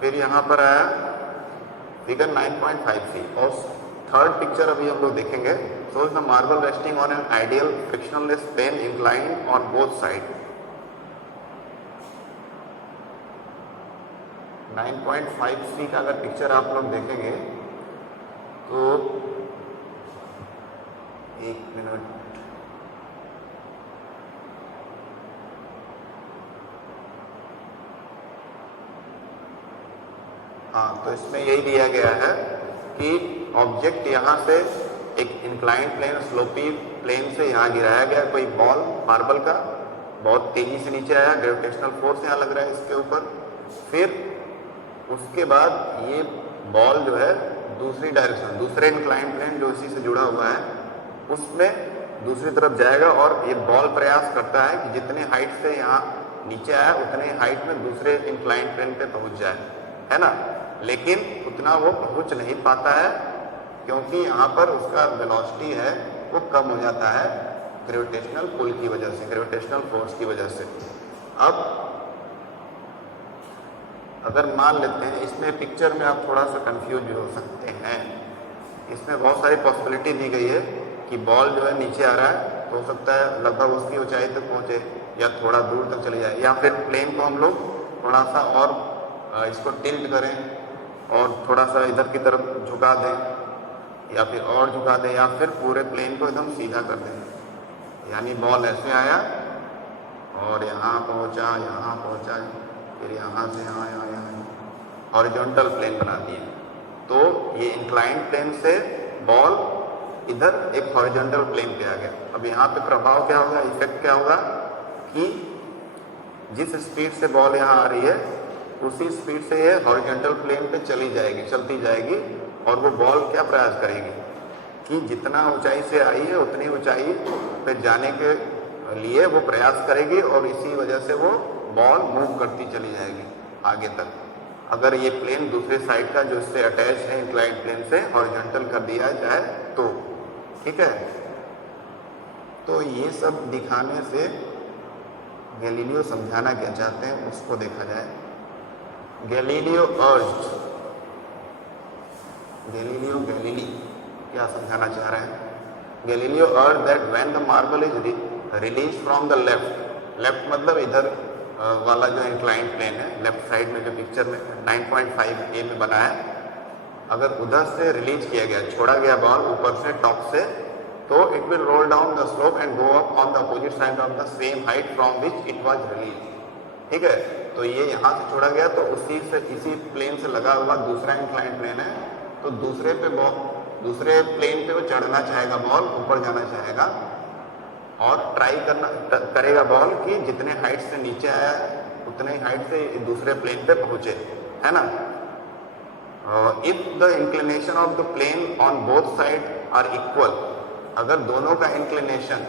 फिर यहाँ पर आया फिगर 9.53 और थर्ड पिक्चर अभी हम लोग देखेंगे। So the marble resting on an ideal frictionless plane inclined on both side. 9.53 का अगर पिक्चर आप लोग देखेंगे तो एक मिनट, हाँ, तो इसमें यही दिया गया है कि ऑब्जेक्ट यहाँ से एक इंक्लाइंड प्लेन स्लोपी प्लेन से यहाँ गिराया गया कोई बॉल मार्बल का, बहुत तेजी से नीचे आया, ग्रेविटेशनल फोर्स यहाँ लग रहा है इसके ऊपर। फिर उसके बाद ये बॉल जो है दूसरी डायरेक्शन, दूसरे इंक्लाइंड प्लेन जो इसी से जुड़ा हुआ है उसमें दूसरी तरफ जाएगा, और ये बॉल प्रयास करता है कि जितने हाइट से यहाँ नीचे आया उतने हाइट में दूसरे इंक्लाइंड प्लेन पे पहुँच जाए, है ना। लेकिन उतना वो पहुँच नहीं पाता है, क्योंकि यहाँ पर उसका वेलोसिटी है वो कम हो जाता है ग्रेविटेशनल पुल की वजह से, ग्रेविटेशनल फोर्स की वजह से। अब अगर मान लेते हैं, इसमें पिक्चर में आप थोड़ा सा कंफ्यूज भी हो सकते हैं। इसमें बहुत सारी पॉसिबिलिटी दी गई है कि बॉल जो है नीचे आ रहा है, तो हो सकता है लगभग उसकी ऊंचाई तक पहुँचे या थोड़ा दूर तक चले जाए, या फिर प्लेन को हम लोग थोड़ा सा और इसको टिल्ट करें और थोड़ा सा इधर की तरफ झुका दें, या फिर और झुका दें, या फिर पूरे प्लेन को एकदम सीधा कर दें। यानी बॉल ऐसे आया और यहाँ पहुँचा, फिर यहाँ से यहाँ हॉरिजॉन्टल प्लेन बना दिए। तो ये इंक्लाइंड प्लेन से बॉल इधर एक हॉरिजॉन्टल प्लेन पे आ गया। अब यहाँ पे प्रभाव क्या होगा, इफेक्ट क्या होगा कि जिस स्पीड से बॉल यहाँ आ रही है उसी स्पीड से ये हॉरिजॉन्टल प्लेन पे चलती जाएगी, और वो बॉल क्या प्रयास करेगी कि जितना ऊंचाई से आई है उतनी ऊंचाई पे जाने के लिए वो प्रयास करेगी, और इसी वजह से वो बॉल मूव करती चली जाएगी आगे तक। अगर ये प्लेन दूसरे साइड का जो इससे अटैच है इंक्लाइंड प्लेन से हॉरिजॉन्टल कर दिया जाए तो, ठीक है। तो ये सब दिखाने से गैलीलियो समझाना क्या चाहते हैं उसको देखा जाए। गैलीलियो गैलीली क्या समझाना चाह रहे हैं। गैलीलियो अर्ज that when the marble is release from the left मतलब इधर वाला जो इंक्लाइंड प्लेन है, लेफ्ट साइड में जो पिक्चर में 9.5A में बना है, अगर उधर से रिलीज किया गया, छोड़ा गया बॉल ऊपर से टॉप से, तो it will roll down the slope and go up on the opposite side of the same height from which it was release. ठीक है, तो ये यहाँ से छोड़ा गया तो इसी प्लेन से लगा हुआ दूसरा इंक्लाइंड प्लेन है, तो दूसरे प्लेन पे वो चढ़ना चाहेगा, बॉल ऊपर जाना चाहेगा और ट्राई करेगा बॉल कि जितने हाइट से नीचे आया उतने ही हाइट से दूसरे प्लेन पे पहुँचे, है ना। If the inclination of the plane on both side are equal, अगर दोनों का इंक्लिनेशन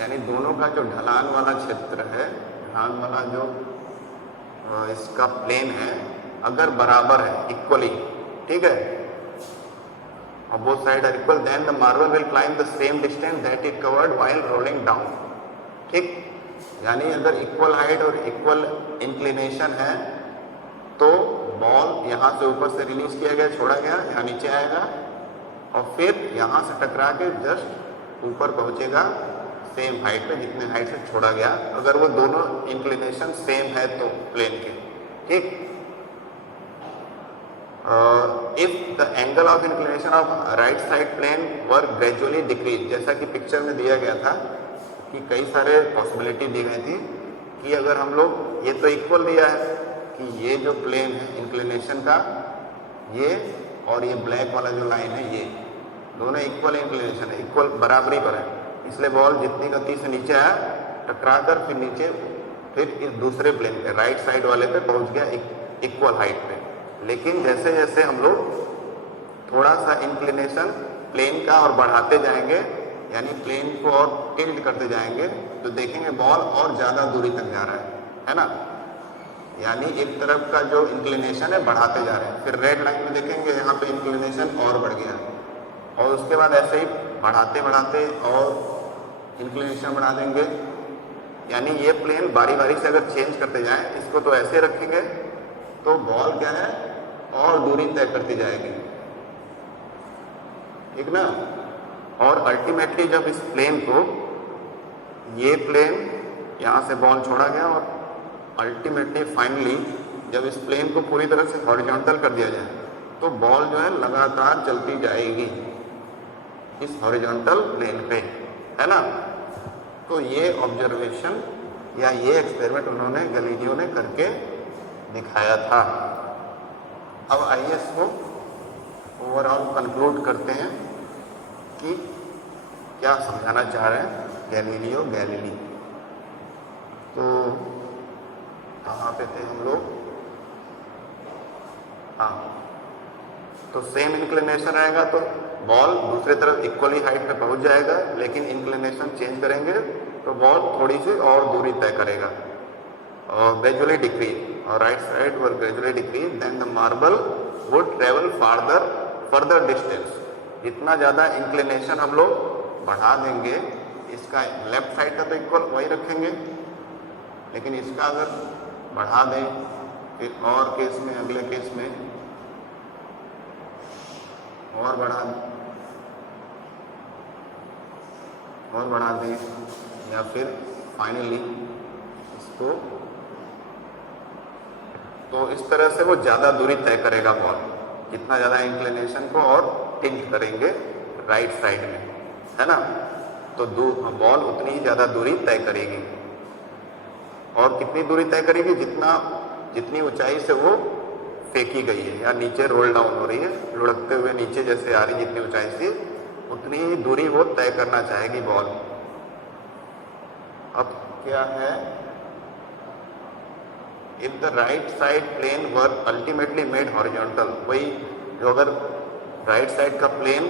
यानी दोनों का जो ढलान वाला क्षेत्र है, ढलान वाला जो इसका प्लेन है, अगर बराबर है, इक्वली, ठीक है, और both sides are equal, then the marble will climb the same distance that it covered while rolling down। ठीक, यानी अगर इक्वल हाइट और इक्वल इंक्लिनेशन है तो बॉल यहाँ से ऊपर से रिलीज किया गया, छोड़ा गया, यहाँ नीचे आएगा और फिर यहाँ से टकरा के जस्ट ऊपर पहुँचेगा सेम हाइट पे जितने हाइट से छोड़ा गया, अगर वो दोनों इंक्लिनेशन सेम है तो प्लेन के। ठीक। If the angle of inclination of right side plane were gradually decrease, जैसा कि पिक्चर में दिया गया था कि कई सारे पॉसिबिलिटी दी गई थी कि अगर हम लोग, ये तो इक्वल दिया है कि ये जो प्लेन है इंक्लिनेशन का, ये और ये ब्लैक वाला जो लाइन है, ये दोनों इक्वल इंक्लिनेशन है, इक्वल बराबरी पर है, इसलिए बॉल जितनी गति से नीचे आया टकरा कर फिर नीचे फिर इस दूसरे प्लेन पे राइट साइड वाले पे पहुंच गया इक्वल हाइट पे। लेकिन जैसे जैसे हम लोग थोड़ा सा इंक्लिनेशन प्लेन का और बढ़ाते जाएंगे, यानी प्लेन को और टिल्ट करते जाएंगे, तो देखेंगे बॉल और ज़्यादा दूरी तक जा रहा है ना, यानी एक तरफ का जो इंक्लिनेशन है बढ़ाते जा रहे हैं। फिर रेड लाइन में देखेंगे यहाँ पे इंक्लिनेशन और बढ़ गया, और उसके बाद ऐसे ही बढ़ाते बढ़ाते और इंक्लिनेशन बढ़ा देंगे, यानी ये प्लेन बारी बारी से अगर चेंज करते जाएं, इसको तो ऐसे रखेंगे तो बॉल क्या है और दूरी तय करती जाएगी, ठीक ना। और अल्टीमेटली जब इस प्लेन को, ये प्लेन यहाँ से बॉल छोड़ा गया और अल्टीमेटली फाइनली जब इस प्लेन को पूरी तरह से हॉरिजॉन्टल कर दिया जाए तो बॉल जो है लगातार चलती जाएगी इस हॉरिजॉन्टल प्लेन पे, है ना। तो ये ऑब्जर्वेशन या ये एक्सपेरिमेंट उन्होंने, गैलीलियो ने करके दिखाया था। अब आइए इसको ओवरऑल कंक्लूड करते हैं कि क्या समझाना चाह रहे हैं गैलीलियो गैलीली। तो कहाँ पे थे हम लोग? हाँ, तो सेम इंक्लिनेशन रहेगा तो बॉल दूसरी तरफ इक्वली हाइट पे पहुंच जाएगा, लेकिन इंक्लिनेशन चेंज करेंगे तो बॉल थोड़ी सी और दूरी तय करेगा और ग्रेजुअली डिक्रीज, और right side were gradually decrease, then the marble would travel further distance. जितना ज़्यादा इंक्लिनेशन हम लोग बढ़ा देंगे, इसका लेफ्ट साइड का तो इक्वल वही रखेंगे, लेकिन इसका अगर बढ़ा दें फिर और केस में, अगले केस में और बढ़ा दें या फिर फाइनली इसको, तो इस तरह से वो ज़्यादा दूरी तय करेगा बॉल, जितना ज़्यादा इंक्लिनेशन को और टिल्ट करेंगे राइट साइड में, है ना। तो बॉल उतनी ही ज़्यादा दूरी तय करेगी, और कितनी दूरी तय करेगी? जितनी ऊंचाई से वो फेंकी गई है या नीचे रोल डाउन हो रही है, लुढ़कते हुए नीचे जैसे आ रही है, जितनी ऊंचाई से उतनी ही दूरी वो तय करना चाहेगी बॉल। अब क्या है, if the right side plane were ultimately made horizontal, वही जो अगर राइट साइड का प्लेन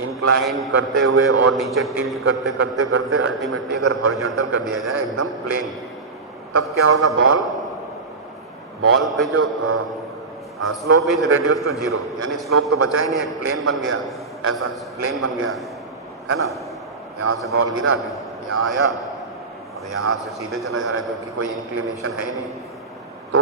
इंक्लाइन करते हुए और नीचे टिल्ट करते करते करते अल्टीमेटली अगर हॉरिजॉन्टल कर दिया जाए एकदम प्लेन, तब क्या होगा? बॉल पे जो slope is reduce to zero, यानी स्लोप तो बचा ही नहीं, एक प्लेन बन गया, ऐसा प्लेन बन गया, है ना। यहाँ से बॉल गिरा, यहाँ आया और यहाँ से सीधे चला जा रहा है क्योंकि कोई इंक्लिनेशन है ही नहीं, तो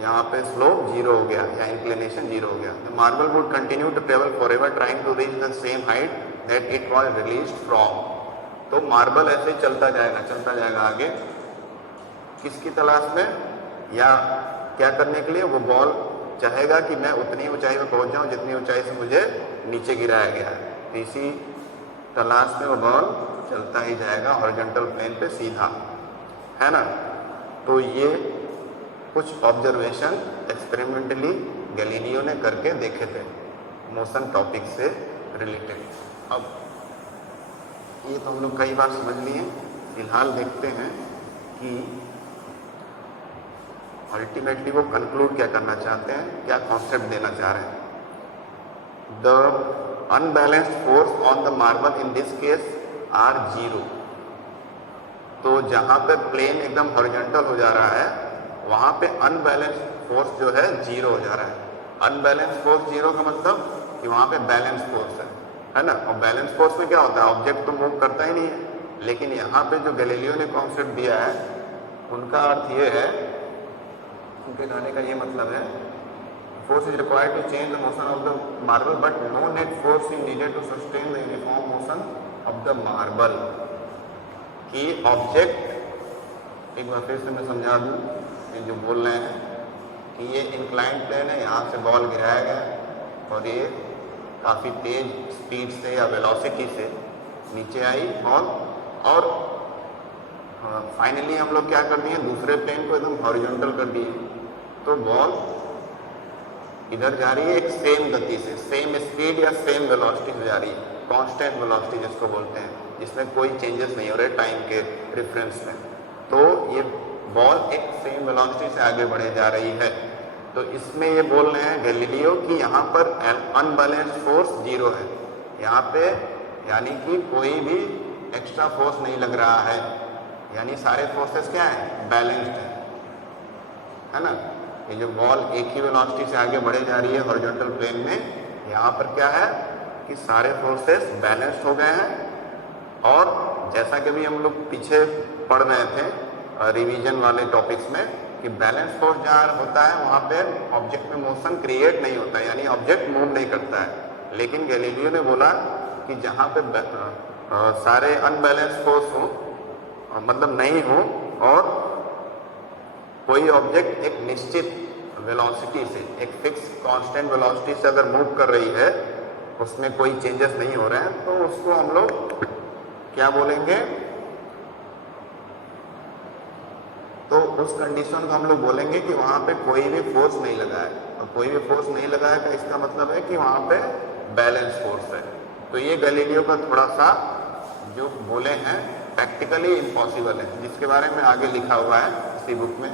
यहाँ पे स्लोप जीरो हो गया या इंक्लिनेशन जीरो हो गया। The marble would continue to travel forever trying to reach the same height that it was released from. तो मार्बल ऐसे चलता जाएगा आगे, किसकी तलाश में, या क्या करने के लिए? वो बॉल चाहेगा कि मैं उतनी ऊंचाई में पहुंच जाऊं जितनी ऊंचाई से मुझे नीचे गिराया गया है। इसी तलाश में वो बॉल चलता ही जाएगा हॉरिजॉन्टल प्लेन पे सीधा, है ना। तो ये कुछ ऑब्जर्वेशन एक्सपेरिमेंटली गैलीलियो ने करके देखे थे मोशन टॉपिक से रिलेटेड। अब ये तो हम लोग कई बार समझ लिए, फिलहाल देखते हैं कि अल्टीमेटली वो कंक्लूड क्या करना चाहते हैं, क्या कॉन्सेप्ट देना चाह रहे हैं। The unbalanced force on the marble in this case are zero. तो जहाँ पे प्लेन एकदम हॉरिजॉन्टल हो जा रहा है वहाँ पे अनबैलेंस्ड फोर्स जो है जीरो हो जा रहा है। अनबैलेंस फोर्स जीरो का मतलब कि वहाँ पे बैलेंस फोर्स है ना। और बैलेंस फोर्स में क्या होता है? ऑब्जेक्ट तो मूव करता ही नहीं है, लेकिन यहाँ पे जो गैलीलियो ने कॉन्सेप्ट दिया है उनका अर्थ ये है, उनके कहने का ये मतलब है, force is required to change the motion of the marble but no net force is needed to sustain the uniform motion of the marble. कि ऑब्जेक्ट, एक बार फिर से मैं समझा दूँ, ये जो बोल रहे हैं कि ये इंक्लाइंड प्लेन है, यहाँ से बॉल गिराया गया और ये काफ़ी तेज स्पीड से या वेलोसिटी से नीचे आई बॉल, और फाइनली हम लोग क्या कर दिए, दूसरे प्लेन को एकदम हॉरिजॉन्टल कर दिए। तो बॉल इधर जा रही है एक सेम गति से, सेम स्पीड या सेम वेलोसिटी से जा रही है, कांस्टेंट वेलोसिटी जिसको बोलते हैं, जिसमें कोई चेंजेस नहीं हो रहे टाइम के रिफरेंस में। तो ये बॉल एक सेम वेलोसिटी से आगे बढ़े जा रही है। तो इसमें ये बोल रहे हैं गैलीलियो कि यहाँ पर अनबैलेंस्ड फोर्स जीरो है, यहाँ पे यानी कि कोई भी एक्स्ट्रा फोर्स नहीं लग रहा है, यानी सारे फोर्सेस क्या है, बैलेंस्ड है ना। ये जो बॉल एक ही वेलोसिटी से आगे बढ़े जा रही है हॉरिजॉन्टल प्लेन में, यहाँ पर क्या है कि सारे फोर्सेस बैलेंस्ड हो गए हैं। और जैसा कि भी हम लोग पीछे पढ़ रहे थे रिवीजन वाले टॉपिक्स में कि बैलेंस फोर्स जहाँ होता है वहाँ पे ऑब्जेक्ट में मोशन क्रिएट नहीं होता है, यानी ऑब्जेक्ट मूव नहीं करता है। लेकिन गैलीलियो ने बोला कि जहाँ पे सारे अनबैलेंस फोर्स हो, मतलब नहीं हो, और कोई ऑब्जेक्ट एक निश्चित वेलोसिटी से, एक फिक्स कांस्टेंट वेलोसिटी से अगर मूव कर रही है, उसमें कोई चेंजेस नहीं हो रहे हैं, तो उसको हम लोग क्या बोलेंगे, तो उस कंडीशन को हम लोग बोलेंगे कि वहाँ पे कोई भी फोर्स नहीं लगा है। और कोई भी फोर्स नहीं लगा है का इसका मतलब है कि वहाँ पे बैलेंस फोर्स है। तो ये गैलीलियो का थोड़ा सा जो बोले हैं प्रैक्टिकली इम्पॉसिबल है, जिसके बारे में आगे लिखा हुआ है इसी बुक में।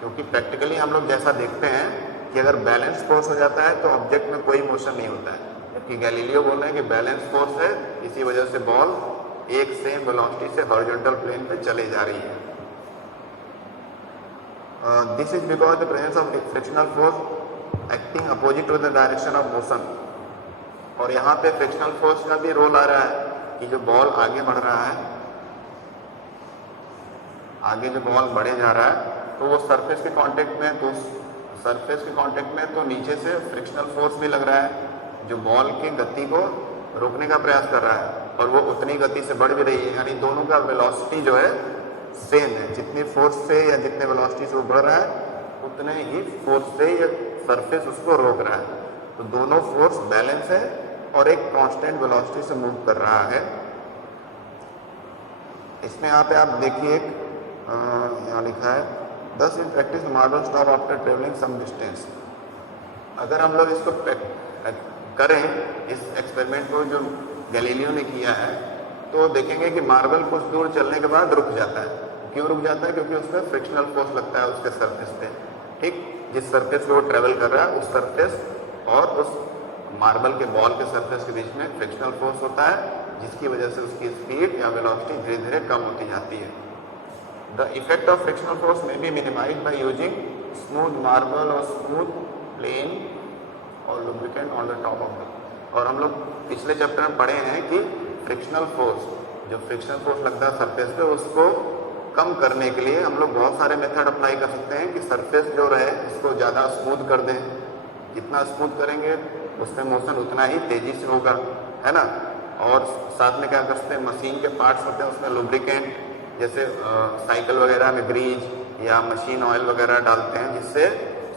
क्योंकि प्रैक्टिकली हम लोग जैसा देखते हैं कि अगर बैलेंस फोर्स हो जाता है तो ऑब्जेक्ट में कोई मोशन नहीं होता है, जबकि गैलीलियो बोल रहे हैं कि बैलेंस फोर्स है, इसी वजह से बॉल एक सेम वेलोसिटी से हॉरिजॉन्टल प्लेन पे चले जा रही है। This is because the presence of frictional force acting opposite to the direction of motion. और यहाँ पे फ्रिक्शनल फोर्स का भी रोल आ रहा है कि जो बॉल आगे बढ़ रहा है, आगे जो बॉल बढ़े जा रहा है, तो वो सरफेस के कांटेक्ट में, तो सरफेस के कांटेक्ट में तो नीचे से फ्रिक्शनल फोर्स भी लग रहा है जो बॉल की गति को रोकने का प्रयास कर रहा है, और वो उतनी गति से बढ़ भी रही है, यानी दोनों का वेलोसिटी जो है सेम है। जितनी फोर्स से या जितने वेलोसिटी से वो बढ़ रहा है, उतने ही फोर्स से ये सरफेस उसको रोक रहा है। तो दोनों फोर्स बैलेंस है और एक कांस्टेंट वेलोसिटी से मूव कर रहा है। इसमें यहाँ पे आप देखिए, यहाँ लिखा है thus in practice marble stop after travelling some distance. अगर हम लोग इसको करें, इस एक्सपेरिमेंट को जो गैलीलियो ने किया है, तो देखेंगे कि मार्बल कुछ दूर चलने के बाद रुक जाता है। क्यों रुक जाता है? क्योंकि उसमें फ्रिक्शनल फोर्स लगता है उसके सरफेस पे। ठीक, जिस सरफेस पे वो ट्रेवल कर रहा है, उस सरफेस और उस मार्बल के बॉल के सरफेस के बीच में फ्रिक्शनल फोर्स होता है, जिसकी वजह से उसकी स्पीड या वेलोसिटी धीरे धीरे कम होती जाती है। The effect of frictional force may be minimized by using smooth marble और स्मूथ प्लेन और lubricant on the top of the. और हम लोग पिछले चैप्टर में पढ़े हैं कि फ्रिक्शनल फोर्स, जो फ्रिक्शनल फोर्स लगता है सरफेस पे, उसको कम करने के लिए हम लोग बहुत सारे मेथड अप्लाई कर सकते हैं कि सरफेस जो रहे उसको ज़्यादा स्मूथ कर दें। जितना स्मूथ करेंगे उसमें मोशन उतना ही तेज़ी से होगा, है ना। और साथ में क्या कर सकते हैं, मशीन के पार्ट्स होते हैं उसमें लुब्रिकेंट, जैसे साइकिल वगैरह में ग्रीज या मशीन ऑयल वगैरह डालते हैं, जिससे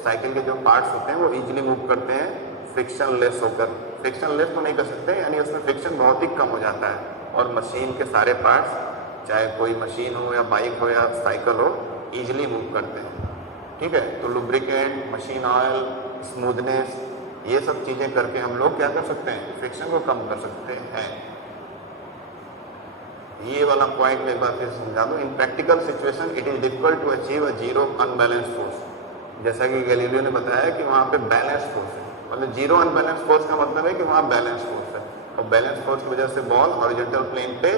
साइकिल के जो पार्ट्स होते हैं वो इजीली मूव करते हैं फ्रिक्शन लेस होकर। फ्रिक्शन लेस तो नहीं कर सकते, यानी उसमें फ्रिक्शन बहुत ही कम हो जाता है। और मशीन के सारे पार्ट्स, चाहे कोई मशीन हो या बाइक हो या साइकिल हो, ईजिली मूव करते हैं। ठीक है, तो लुब्रिकेंट, मशीन ऑयल, स्मूथनेस, ये सब चीज़ें करके हम लोग क्या कर सकते हैं, फ्रिक्शन को कम कर सकते हैं। ये वाला पॉइंट में एक बार फिर समझा दूँ। In practical situation it is difficult to achieve a zero unbalance force. जैसा कि गैलीलियो ने बताया कि वहाँ पे बैलेंस फोर्स है, मतलब जीरो अनबैलेंस फोर्स का मतलब है कि वहाँ बैलेंस फोर्स है, और बैलेंस फोर्स की वजह से बॉल हॉरिजॉन्टल प्लेन पे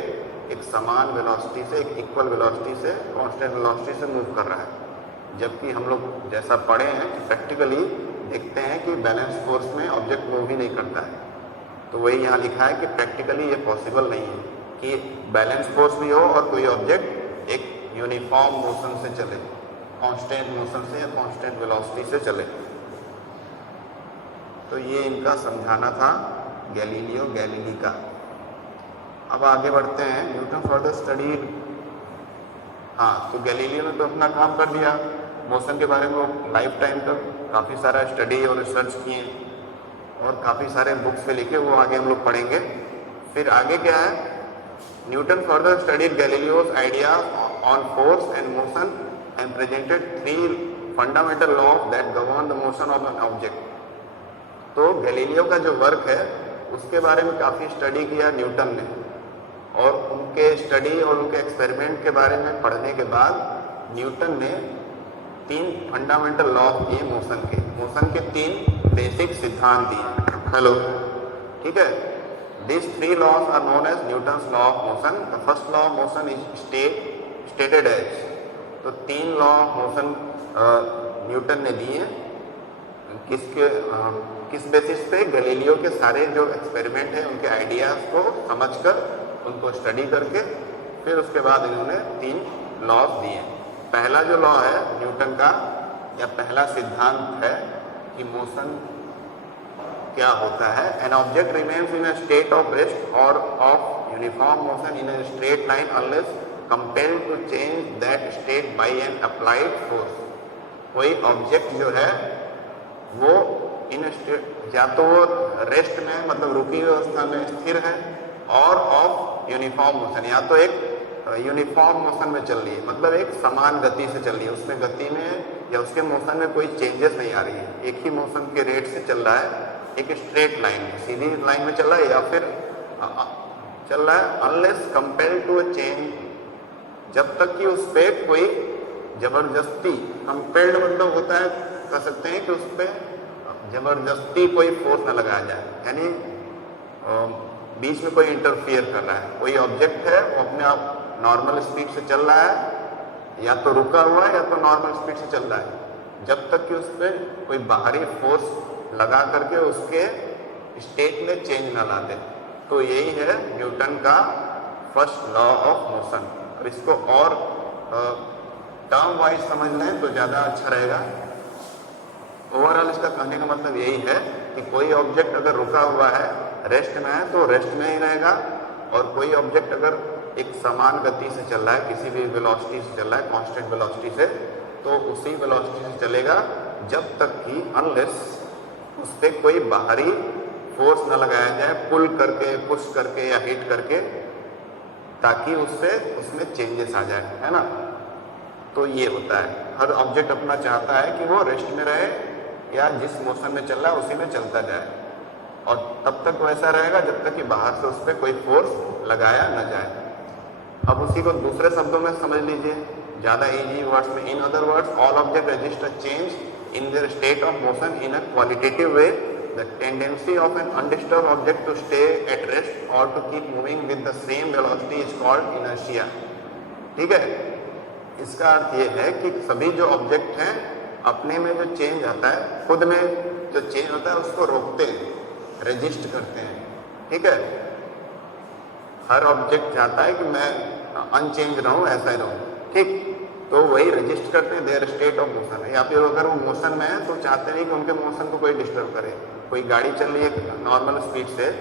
एक समान वेलोसिटी से, एक इक्वल वेलोसिटी से, कांस्टेंट वेलोसिटी से मूव कर रहा है। जबकि हम लोग जैसा पढ़े हैं कि प्रैक्टिकली देखते हैं कि बैलेंस फोर्स में ऑब्जेक्ट मूव ही नहीं करता है। तो वही यहाँ लिखा है कि प्रैक्टिकली ये पॉसिबल नहीं है कि बैलेंस फोर्स भी हो और कोई ऑब्जेक्ट एक यूनिफॉर्म मोशन से चले, कांस्टेंट मोशन से या कांस्टेंट वेलोसिटी से चले। तो ये इनका समझाना था गैलीलियो गैलीली का। अब आगे बढ़ते हैं। न्यूटन फर्दर स्टडीड, हाँ, तो गैलीलियो ने तो अपना काम कर दिया, मोशन के बारे में लाइफ टाइम तक काफ़ी सारा स्टडी और रिसर्च किए और काफ़ी सारे बुक्स पे लिखे, वो आगे हम लोग पढ़ेंगे। फिर आगे क्या है, Newton further studied Galileo's ideas on force and motion and presented 3 fundamental laws that govern the motion of an object. तो गैलीलियो का जो वर्क है उसके बारे में काफ़ी स्टडी किया न्यूटन ने, और उनके स्टडी और उनके एक्सपेरिमेंट के बारे में पढ़ने के बाद न्यूटन ने 3 फंडामेंटल लॉ दिए मोशन के 3 बेसिक सिद्धांत दिए। हेलो, ठीक है। This 3 laws are known as Newton's law of motion. The first law of motion is stated as, तो 3 लॉ ऑफ मोशन न्यूटन ने दिए। किस बेसिस पे? गैलीलियो के सारे जो एक्सपेरिमेंट हैं उनके आइडियाज़ को समझकर, उनको स्टडी करके, फिर उसके बाद इन्होंने 3 लॉज दिए। पहला जो लॉ है न्यूटन का, या पहला सिद्धांत है कि मोशन क्या होता है। An object remains in a state of rest or of uniform motion in a straight line unless compelled to change that state by an applied force. कोई ऑब्जेक्ट जो है वो इन स्टेट, या तो वो रेस्ट में मतलब रुकी हुई अवस्था में स्थिर है, और ऑफ यूनिफॉर्म मोशन, या तो एक यूनिफॉर्म मोशन में चल रही है, मतलब एक समान गति से चल रही है, उसमें गति में या उसके मोशन में कोई चेंजेस नहीं आ रही है, एक ही मोशन के रेट से चल रहा है, एक स्ट्रेट लाइन में, सीधी लाइन में चल रहा है, या फिर चल रहा है unless compelled to a change, जब तक कि उस पर कोई जबरदस्ती, कंपेल्ड मतलब होता है, कह सकते हैं कि उस पर जबरदस्ती कोई फोर्स न लगाया जाए, यानी बीच में कोई इंटरफियर कर रहा है। कोई ऑब्जेक्ट है वो अपने आप नॉर्मल स्पीड से चल रहा है, या तो रुका हुआ है या तो नॉर्मल स्पीड से चल रहा है, जब तक कि उस पर कोई बाहरी फोर्स लगा करके उसके स्टेट में चेंज ना ला दे। तो यही है न्यूटन का फर्स्ट लॉ ऑफ मोशन। और इसको और टर्म वाइज समझ लें तो ज़्यादा अच्छा रहेगा। ओवरऑल इसका कहने का मतलब यही है कि कोई ऑब्जेक्ट अगर रुका हुआ है, रेस्ट में है, तो रेस्ट में ही रहेगा, और कोई ऑब्जेक्ट अगर एक समान गति से चल रहा है, किसी भी वेलोसिटी से चल रहा है, कांस्टेंट वेलोसिटी से, तो उसी वेलोसिटी से चलेगा जब तक कि अनलेस उस पर कोई बाहरी फोर्स न लगाया जाए, पुल करके, पुश करके या हिट करके, ताकि उसमें चेंजेस आ जाए, है ना। तो ये होता है, हर ऑब्जेक्ट अपना चाहता है कि वो रेस्ट में रहे या जिस मोशन में चल रहा है उसी में चलता जाए, और तब तक वैसा रहेगा जब तक कि बाहर से उस पर कोई फोर्स लगाया न जाए। अब उसी को दूसरे शब्दों में समझ लीजिए, ज़्यादा इजी वर्ड्स में। In other words, all object register change in their state of motion in a qualitative way. The tendency of an undisturbed object to stay at rest or to keep moving with the same velocity is called inertia. ठीक है, इसका अर्थ ये है कि सभी जो object हैं अपने में जो चेंज आता है, खुद में जो चेंज होता है उसको रोकते हैं, रेजिस्ट करते हैं। ठीक है, हर ऑब्जेक्ट चाहता है कि मैं अनचेंज रहूं, ऐसा ही रहूं, ठीक, तो वही रजिस्ट करते हैं देयर स्टेट ऑफ मोशन है। या फिर अगर वो मोशन में है तो चाहते नहीं कि उनके मोशन को कोई डिस्टर्ब करे। कोई गाड़ी चल रही है नॉर्मल स्पीड से,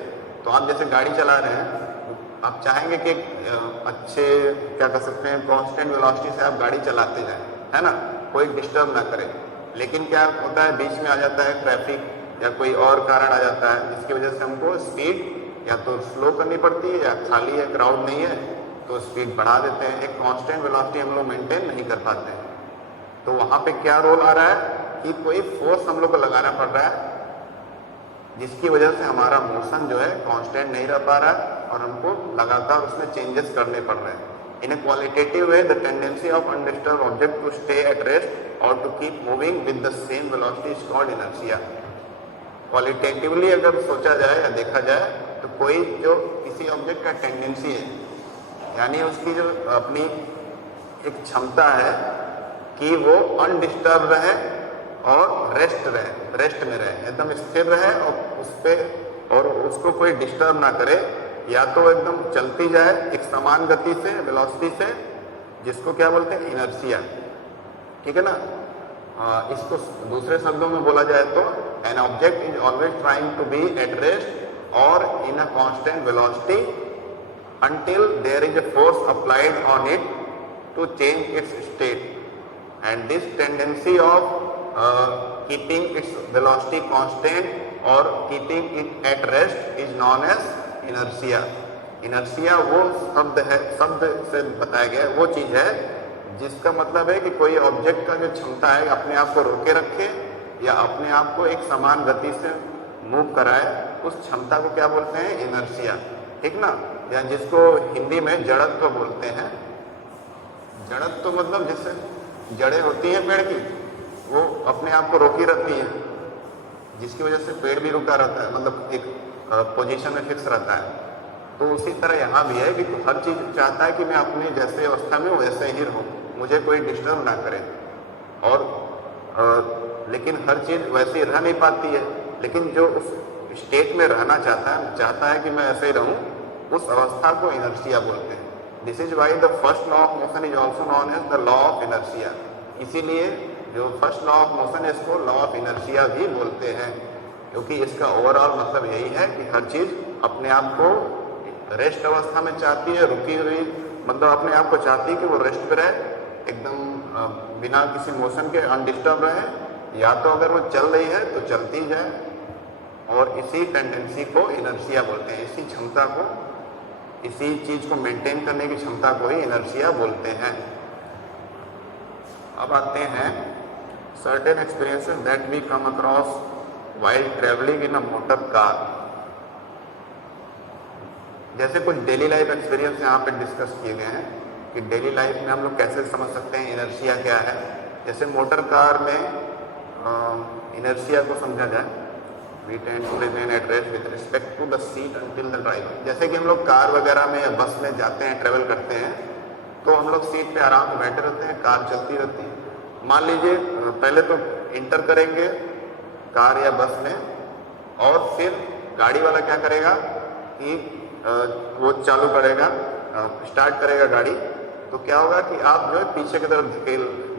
तो आप जैसे गाड़ी चला रहे हैं, आप चाहेंगे कि अच्छे, क्या कर सकते हैं, कांस्टेंट वेलोसिटी से आप गाड़ी चलाते जाएं, है ना, कोई डिस्टर्ब ना करे। लेकिन क्या होता है, बीच में आ जाता है ट्रैफिक या कोई और कारण आ जाता है, जिसकी वजह से हमको स्पीड या तो स्लो करनी पड़ती है, या खाली है, क्राउड नहीं है, तो स्पीड बढ़ा देते हैं। एक कांस्टेंट वेलोसिटी हम लोग मेंटेन नहीं कर पाते हैं। तो वहाँ पे क्या रोल आ रहा है कि कोई फोर्स हम लोग को लगाना पड़ रहा है, जिसकी वजह से हमारा मोशन जो है कांस्टेंट नहीं रह पा रहा है, और हमको लगातार उसमें चेंजेस करने पड़ रहे हैं। In a qualitative way, the tendency of undisturbed object to stay at rest or to keep moving with the same velocity is called inertia. Qualitatively अगर सोचा जाए या देखा जाए तो कोई जो किसी ऑब्जेक्ट का टेंडेंसी है, यानी उसकी जो अपनी एक क्षमता है कि वो अनडिस्टर्ब रहे और रेस्ट में रहे, एकदम स्थिर रहे, और उस पर और उसको कोई डिस्टर्ब ना करे, या तो एकदम चलती जाए एक समान गति से, वेलोसिटी से, जिसको क्या बोलते हैं, इनर्शिया। ठीक है ना। इसको दूसरे शब्दों में बोला जाए तो an object is always trying to be at rest or in a constant velocity until there is a force applied on it to change its state। and this tendency of keeping its velocity constant or keeping it at rest is known as inertia. inertia वो शब्द है, शब्द से बताया गया वो चीज है जिसका मतलब है कि कोई ऑब्जेक्ट का जो क्षमता है अपने आप को रोके रखे या अपने आप को एक समान गति से मूव कराए, उस क्षमता को क्या बोलते हैं? इनर्शिया, ठीक ना। या जिसको हिंदी में जड़त्व बोलते हैं। जड़त्व मतलब जैसे जड़ें होती हैं पेड़ की, वो अपने आप को रोकी रहती है, जिसकी वजह से पेड़ भी रुका रहता है, मतलब एक पोजीशन में फिक्स रहता है। तो उसी तरह यहाँ भी है कि हर चीज चाहता है कि मैं अपनी जैसे अवस्था में वैसे ही रहूँ, मुझे कोई डिस्टर्ब ना करे। और लेकिन हर चीज वैसे रह नहीं पाती है, लेकिन जो उस स्टेट में रहना चाहता है कि मैं ऐसे ही रहूँ, उस अवस्था को इनर्शिया बोलते हैं। This is why the first law of motion is also known as the law of inertia. इसीलिए जो फर्स्ट लॉ ऑफ मोशन है इसको लॉ ऑफ इनर्शिया भी बोलते हैं, क्योंकि इसका ओवरऑल मतलब यही है कि हर चीज अपने आप को रेस्ट अवस्था में चाहती है, रुकी हुई, मतलब अपने आप को चाहती है कि वो रेस्ट पे रहे, एकदम बिना किसी मोशन के अनडिस्टर्ब रहे, या तो अगर वो चल रही है तो चलती जाए। और इसी टेंडेंसी को इनर्शिया बोलते हैं, इसी क्षमता को, इसी चीज को मेंटेन करने की क्षमता को ही इनर्शिया बोलते हैं। अब आते हैं certain experiences that we come across while travelling in a motor car. जैसे कुछ डेली लाइफ एक्सपीरियंस यहाँ पे डिस्कस किए गए हैं कि डेली लाइफ में हम लोग कैसे समझ सकते हैं इनर्शिया क्या है। जैसे मोटर कार में इनर्शिया को समझा जाए, we tend to remain at rest with respect to the seat until the driver. जैसे कि हम लोग कार वगैरह में या बस में जाते हैं, ट्रेवल करते हैं, तो हम लोग सीट पे आराम से बैठे रहते हैं, कार चलती रहती है। मान लीजिए पहले तो इंटर करेंगे कार या बस में, और फिर गाड़ी वाला क्या करेगा कि वो चालू करेगा, स्टार्ट करेगा गाड़ी, तो क्या होगा कि आप जो है पीछे की तरफ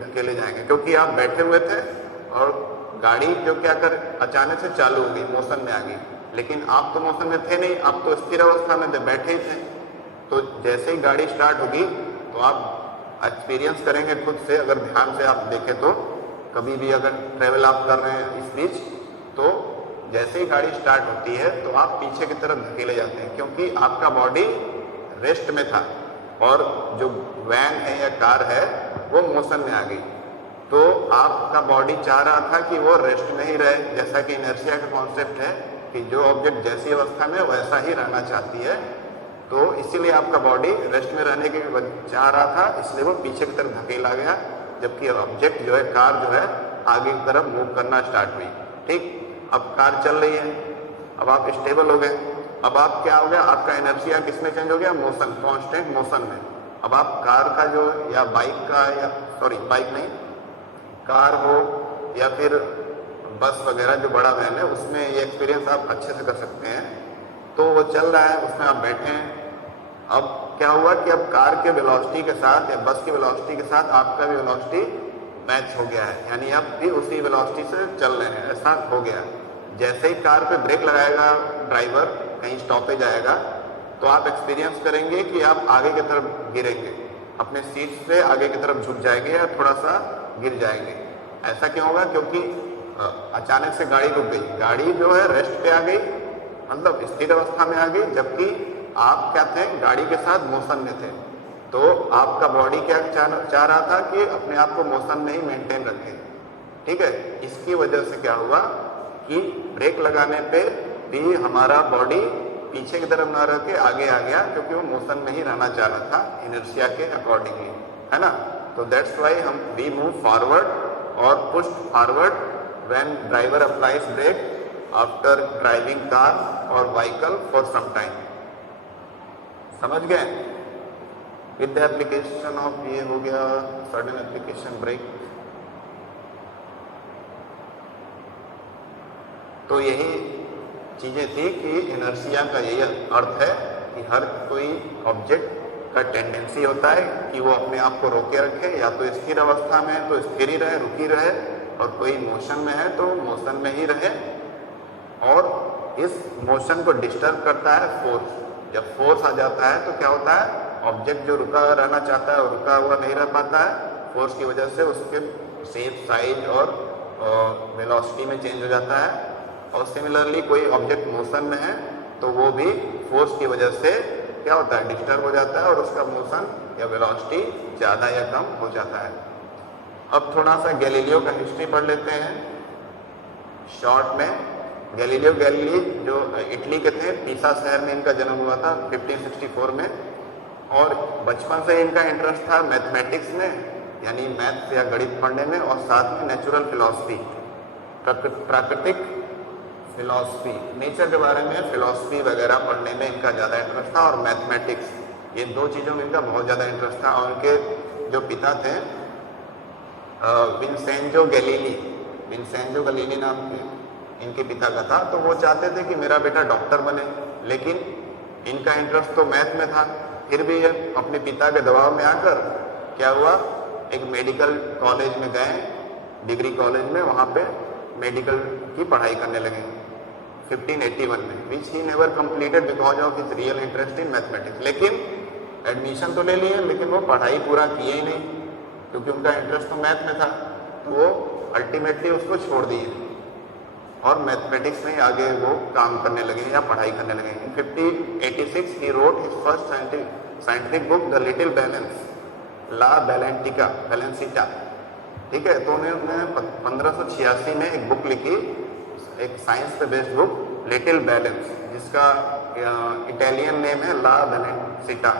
धकेले जाएंगे, क्योंकि आप बैठे हुए थे और गाड़ी जो क्या कर अचानक से चालू हो गई, मोशन में आ गई। लेकिन आप तो मोशन में थे नहीं, आप तो स्थिर अवस्था में थे, बैठे ही थे। तो जैसे ही गाड़ी स्टार्ट होगी तो आप एक्सपीरियंस करेंगे खुद से, अगर ध्यान से आप देखें तो कभी भी अगर ट्रेवल आप कर रहे हैं इस बीच, तो जैसे ही गाड़ी स्टार्ट होती है तो आप पीछे की तरफ धकेले जाते हैं, क्योंकि आपका बॉडी रेस्ट में था और जो वैन है या कार है वो मोशन में आ गई। तो आपका बॉडी चाह रहा था कि वो रेस्ट में ही रहे, जैसा कि इनर्शिया का कॉन्सेप्ट है कि जो ऑब्जेक्ट जैसी अवस्था में वैसा ही रहना चाहती है। तो इसीलिए आपका बॉडी रेस्ट में रहने की चाह रहा था, इसलिए वो पीछे की तरफ धकेला गया, जबकि ऑब्जेक्ट जो है, कार जो है, आगे की तरफ मूव करना स्टार्ट हुई। ठीक, अब कार चल रही है, अब आप स्टेबल हो गए। अब आप क्या हो गया, आपका इनर्शिया किसमें चेंज हो गया? मोशन, कांस्टेंट मोशन में। अब आप कार का जो, या बाइक का, या सॉरी बाइक नहीं, कार हो या फिर बस वगैरह जो बड़ा वैन है, उसमें ये एक्सपीरियंस आप अच्छे से कर सकते हैं। तो वो चल रहा है, उसमें आप बैठे हैं। अब क्या हुआ कि अब कार के वेलोसिटी के साथ या बस की वेलोसिटी के साथ आपका भी वेलोसिटी मैच हो गया है, यानी आप भी उसी वेलोसिटी से चल रहे हैं, ऐसा हो गया। जैसे ही कार पे ब्रेक लगाएगा ड्राइवर, कहीं स्टॉपेज आएगा, तो आप एक्सपीरियंस करेंगे कि आप आगे की तरफ गिरेंगे, अपने सीट से आगे की तरफ झुक जाएंगे या थोड़ा सा गिर जाएंगे। ऐसा क्यों होगा? क्योंकि अचानक से गाड़ी रुक गई, गाड़ी जो है रेस्ट पे आ गई, मतलब स्थिर अवस्था में आ गई, जबकि आप क्या थे? गाड़ी के साथ मोशन में थे। तो आपका बॉडी क्या चाह रहा था कि अपने आप को मोशन में ही मेंटेन रखे। ठीक है, इसकी वजह से क्या हुआ कि ब्रेक लगाने पे भी हमारा बॉडी पीछे की तरफ ना रह के आगे आ गया, क्योंकि वो मोशन में ही रहना चाह रहा था इनर्शिया के अकॉर्डिंगली, है ना। तो दैट्स वाई हम वी मूव फॉरवर्ड और push forward when driver applies brake after driving car और व्हीकल फॉर सम टाइम। समझ गए? विद द एप्लीकेशन ऑफ, ये हो गया सडन एप्लीकेशन ब्रेक। तो यही चीजें थी कि इनर्शिया का यही अर्थ है कि हर कोई ऑब्जेक्ट का टेंडेंसी होता है कि वो अपने आप को रोके रखे, या तो स्थिर अवस्था में है तो स्थिर ही रहे, रुकी रहे, और कोई मोशन में है तो मोशन में ही रहे। और इस मोशन को डिस्टर्ब करता है फोर्स। जब फोर्स आ जाता है तो क्या होता है? ऑब्जेक्ट जो रुका रहना चाहता है वो रुका हुआ नहीं रह पाता है, फोर्स की वजह से उसके शेप, साइज और वेलोसिटी में चेंज हो जाता है। और सिमिलरली कोई ऑब्जेक्ट मोशन में है तो वो भी फोर्स की वजह से क्या होता है, डिस्टर्ब हो जाता है और उसका मोशन या वेलोसिटी ज़्यादा या कम हो जाता है। अब थोड़ा सा गैलीलियो का हिस्ट्री पढ़ लेते हैं शॉर्ट में। गैलीलियो गैलीली जो इटली के थे, पीसा शहर में इनका जन्म हुआ था 1564 में। और बचपन से इनका इंटरेस्ट था मैथमेटिक्स में, यानी मैथ्स या गणित पढ़ने में, और साथ में नेचुरल फिलॉसफी, प्राकृतिक फिलॉसफी, नेचर के बारे में फिलॉसफी वगैरह पढ़ने में इनका ज़्यादा इंटरेस्ट था। और मैथमेटिक्स, ये दो चीज़ों में इनका बहुत ज़्यादा इंटरेस्ट था। और उनके जो पिता थे विंसेंजो गैलीली, विंसेंजो गैलीली नाम के इनके पिता का था। तो वो चाहते थे कि मेरा बेटा डॉक्टर बने, लेकिन इनका इंटरेस्ट तो मैथ में था। फिर भी ये अपने पिता के दबाव में आकर क्या हुआ, एक मेडिकल कॉलेज में गए, डिग्री कॉलेज में, वहाँ पे मेडिकल की पढ़ाई करने लगे 1581 में, which he never completed because of his real interest in mathematics. लेकिन एडमिशन तो ले लिए, लेकिन वो पढ़ाई पूरा किए ही नहीं, क्योंकि उनका इंटरेस्ट तो मैथ में था। तो वो अल्टीमेटली उसको छोड़ दिए और मैथमेटिक्स में आगे वो काम करने लगे या पढ़ाई करने लगे। In 1586 he wrote his first scientific book the little balance, La Bilancetta, Bilancetta. ठीक है, तो उन्होंने 1586 में एक बुक लिखी, एक साइंस पे बेस्ड बुक, लिटिल बैलेंस, जिसका इटालियन नेम है ला बैलेंसिटा,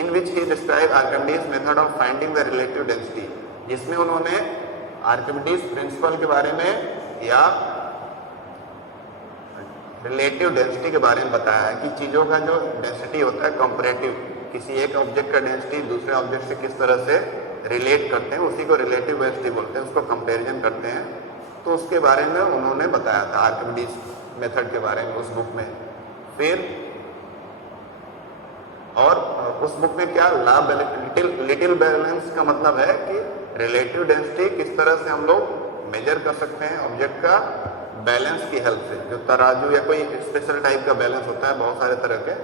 in which he described Archimedes method of finding the relative density, जिसमें उन्होंने आर्किमिडीज प्रिंसिपल के बारे में या रिलेटिव डेंसिटी के बारे में बताया है कि चीज़ों का जो डेंसिटी होता है कंपैरेटिव, किसी एक ऑब्जेक्ट का डेंसिटी दूसरे ऑब्जेक्ट से किस तरह से रिलेट करते हैं, उसी को रिलेटिव डेंसिटी बोलते हैं, उसको कंपैरिजन करते हैं। तो उसके बारे में उन्होंने बताया था आर्किमिडीज मेथड के बारे में उस बुक में। फिर और उस बुक में क्या, लिटिल बैलेंस का मतलब है कि रिलेटिव डेंसिटी किस तरह से हम लोग मेजर कर सकते हैं ऑब्जेक्ट का बैलेंस की हेल्प से। जो तराजू या कोई स्पेशल टाइप का बैलेंस होता है बहुत सारे तरह के,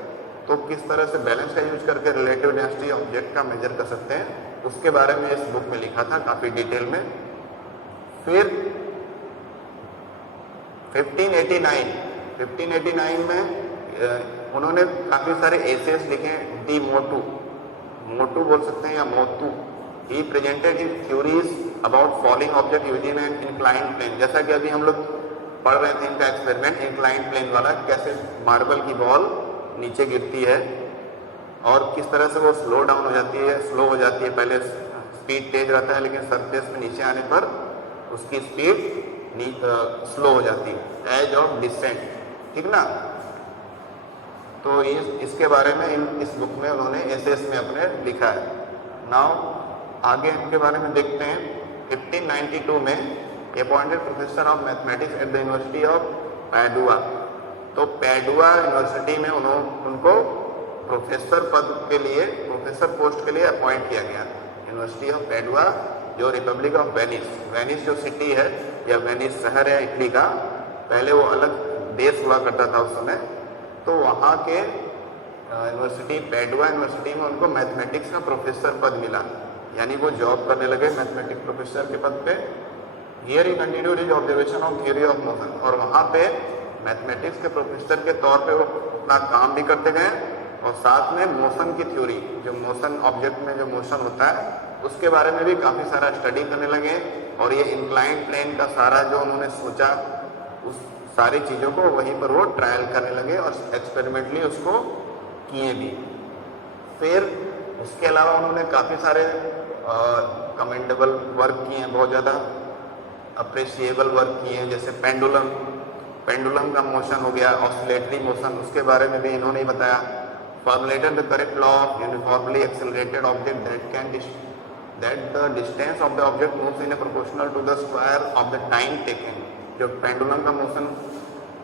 तो किस तरह से बैलेंस का यूज करके रिलेटिव डेंसिटी ऑब्जेक्ट का मेजर कर सकते हैं, उसके बारे में इस बुक में लिखा था काफ़ी डिटेल में। फिर 1589 में उन्होंने काफ़ी सारे एसेस लिखे, डी मोटू बोल सकते हैं या मोतू। He presented his theories about falling object using an inclined plane. जैसा कि अभी हम लोग पढ़ रहे थे इनका एक्सपेरिमेंट इंक्लाइंड प्लेन वाला, कैसे मार्बल की बॉल नीचे गिरती है और किस तरह से वो स्लो डाउन हो जाती है, स्लो हो जाती है। पहले स्पीड तेज रहता है, लेकिन सरफेस में नीचे आने पर उसकी स्पीड स्लो हो जाती है, एज ऑफ डिसेंट, ठीक ना। तो इसके बारे में इस बुक में उन्होंने एसेस में अपने लिखा है। नाउ आगे इनके बारे में देखते हैं। 1592 में appointed professor of mathematics at the university of पैडुआ। तो पैडुआ यूनिवर्सिटी में उनको प्रोफेसर पद के लिए, प्रोफेसर पोस्ट के लिए अपॉइंट किया गया। यूनिवर्सिटी ऑफ पैडुआ जो रिपब्लिक ऑफ वेनिस जो सिटी है या वेनिस शहर है इटली का, पहले वो अलग देश हुआ करता था उस समय। तो वहाँ के यूनिवर्सिटी, पैडुआ यूनिवर्सिटी में उनको मैथमेटिक्स का प्रोफेसर पद मिला, यानी वो जॉब करने लगे मैथमेटिक्स प्रोफेसर के पद पे। Here he continued his observation of theory of motion, और वहाँ पे मैथमेटिक्स के प्रोफेसर के तौर पे वो अपना काम भी करते गए और साथ में मोशन की थ्योरी, जो मोशन ऑब्जेक्ट में जो मोशन होता है उसके बारे में भी काफ़ी सारा स्टडी करने लगे। और ये इंक्लाइंड प्लेन का सारा जो उन्होंने सोचा, उस सारी चीज़ों को वहीं पर वो ट्रायल करने लगे और एक्सपेरिमेंटली उसको किए भी। फिर उसके अलावा उन्होंने काफ़ी सारे कमेंडेबल वर्क किए हैं, बहुत ज़्यादा अप्रिशिएबल वर्क किए हैं, जैसे पेंडुलम का मोशन हो गया, ऑसिलेटरी मोशन, उसके बारे में भी इन्होंने ही बताया। Formulated the correct law of uniformly accelerated object that the distance of the object moves in a proportional to the square of the time taken। जो पेंडुलम का मोशन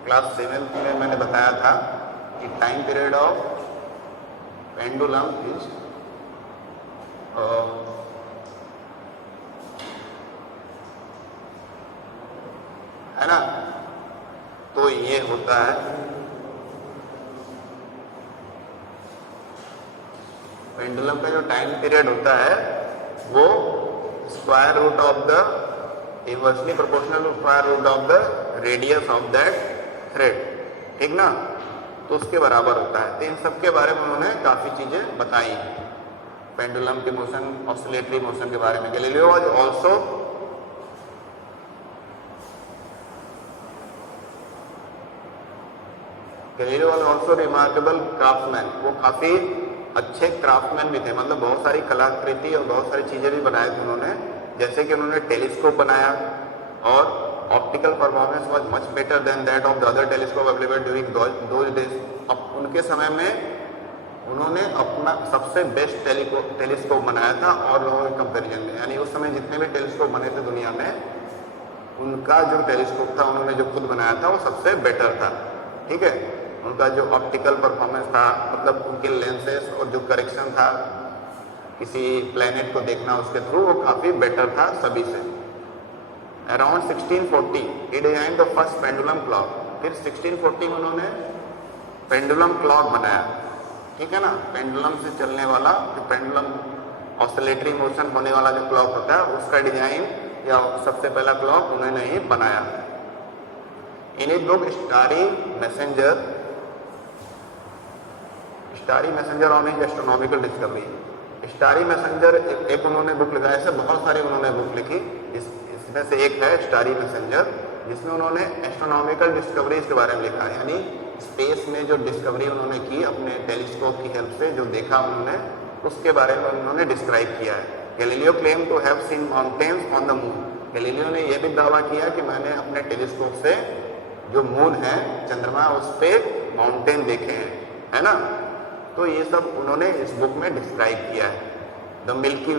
क्लास 7 में मैंने बताया था कि time period of pendulum is है ना, तो ये होता है पेंडुलम का जो टाइम पीरियड होता है वो square root of the inversely proportional to square root of the radius of that thread, ठीक ना, तो उसके बराबर होता है। तो इन सब के बारे में उन्होंने काफ़ी चीज़ें बताई, पेंडुलम के मोशन, ऑसिलेटरी मोशन के बारे में। Galileo was also remarkable craftsman, वो काफ़ी अच्छे क्राफ्टमैन भी थे, मतलब बहुत सारी कलाकृति और बहुत सारी चीज़ें भी बनाए थे उन्होंने। जैसे कि उन्होंने टेलीस्कोप बनाया और optical performance was much better than that of the other telescope available during those days. अब उनके समय में उन्होंने अपना सबसे बेस्ट टेलीस्कोप बनाया था और लोगों के कंपेरिजन में, यानी उस समय जितने भी टेलीस्कोप बने थे दुनिया में, उनका जो टेलीस्कोप था उन्होंने जो खुद बनाया था वो सबसे बेटर था, ठीक है। उनका जो ऑप्टिकल परफॉर्मेंस था, मतलब उनके लेंसेस और जो करेक्शन था किसी प्लेनेट को देखना उसके थ्रू, वो काफ़ी बेटर था सभी से। Around 1640 he designed the first pendulum clock। फिर 1640 में उन्होंने पेंडुलम क्लॉक बनाया, ठीक है ना, पेंडुलम से चलने वाला, जो पेंडुलम ऑसिलेटरी मोशन होने वाला जो क्लॉक होता है उसका डिजाइन या सबसे पहला क्लॉक उन्होंने ही बनाया। In his book Starry Messenger on his astronomical discovery. Starry Messenger एक उन्होंने बुक लिखा, ऐसे बहुत सारी उन्होंने बुक लिखी, इसमें से एक है स्टारी मैसेंजर, जिसमें उन्होंने एस्ट्रोनॉमिकल डिस्कवरीज के बारे में लिखा है, यानी स्पेस में जो डिस्कवरी उन्होंने की अपने टेलीस्कोप की हेल्प से, जो देखा उन्होंने, उसके बारे में उन्होंने डिस्क्राइब किया है। Galileo claim to have seen mountains on the moon. Galileo ने यह भी दावा किया कि मैंने अपने टेलीस्कोप से जो मून है, चंद्रमा, उस पर माउंटेन देखे हैं, है ना। तो ये सब उन्होंने इस बुक में डिस्क्राइब किया है। द मिल्की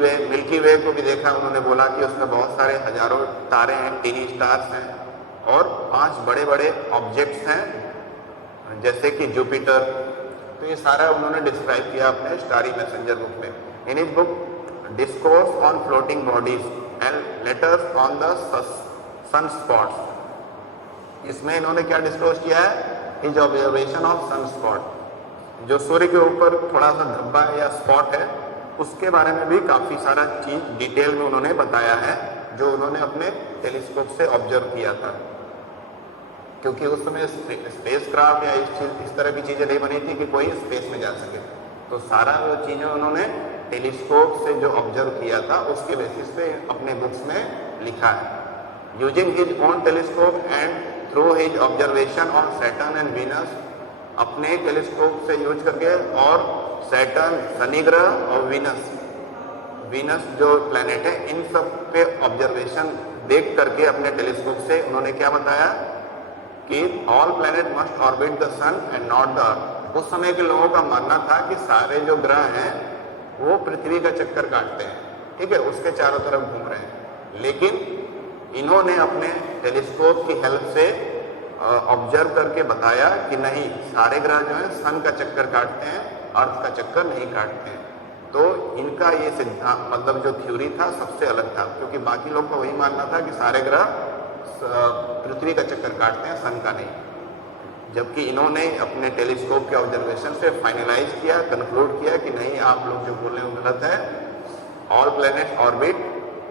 वे को भी देखा, उन्होंने बोला कि उसमें बहुत सारे हजारों तारे हैं, टीनी स्टार्स हैं और 5 बड़े बड़े ऑब्जेक्ट्स हैं जैसे कि जुपिटर। तो ये सारा उन्होंने डिस्क्राइब किया अपने स्टारी मैसेंजर बुक में। इन इस book discourse on floating bodies and letters on the sun spots. इसमें इन्होंने क्या डिस्क्लोज किया है, his observation of sun spot, जो सूर्य के ऊपर थोड़ा सा धब्बा या स्पॉट है, उसके बारे में भी काफ़ी सारा चीज़ डिटेल में उन्होंने बताया है, जो उन्होंने अपने टेलीस्कोप से ऑब्जर्व किया था। क्योंकि उस समय स्पेस क्राफ्ट या इस तरह की चीज़ें नहीं बनी थी कि कोई स्पेस में जा सके, तो सारा वो चीज़ें उन्होंने टेलीस्कोप से जो ऑब्जर्व किया था उसके बेसिस पे अपने बुक्स में लिखा है। Using his own telescope and through his observation on Saturn and Venus, अपने टेलीस्कोप से यूज करके और सैटर्न, शनि ग्रह और वीनस जो प्लैनेट है, इन सब पे ऑब्जर्वेशन देख करके अपने टेलीस्कोप से उन्होंने क्या बताया कि all planet must orbit the sun and not the earth. उस समय के लोगों का मानना था कि सारे जो ग्रह हैं वो पृथ्वी का चक्कर काटते हैं, ठीक है, उसके चारों तरफ घूम रहे हैं, लेकिन इन्होंने अपने टेलीस्कोप की हेल्प से ऑब्जर्व करके बताया कि नहीं, सारे ग्रह जो है सन का चक्कर काटते हैं, अर्थ का चक्कर नहीं काटते हैं। तो इनका ये सिद्धांत, मतलब जो थ्योरी था, सबसे अलग था, क्योंकि बाकी लोग का वही मानना था कि सारे ग्रह पृथ्वी का चक्कर काटते हैं, सन का नहीं। जबकि इन्होंने अपने टेलीस्कोप के ऑब्जर्वेशन से फाइनलाइज किया, कंक्लूड किया कि नहीं, आप लोग जो बोल रहे हो गलत है, all planet orbit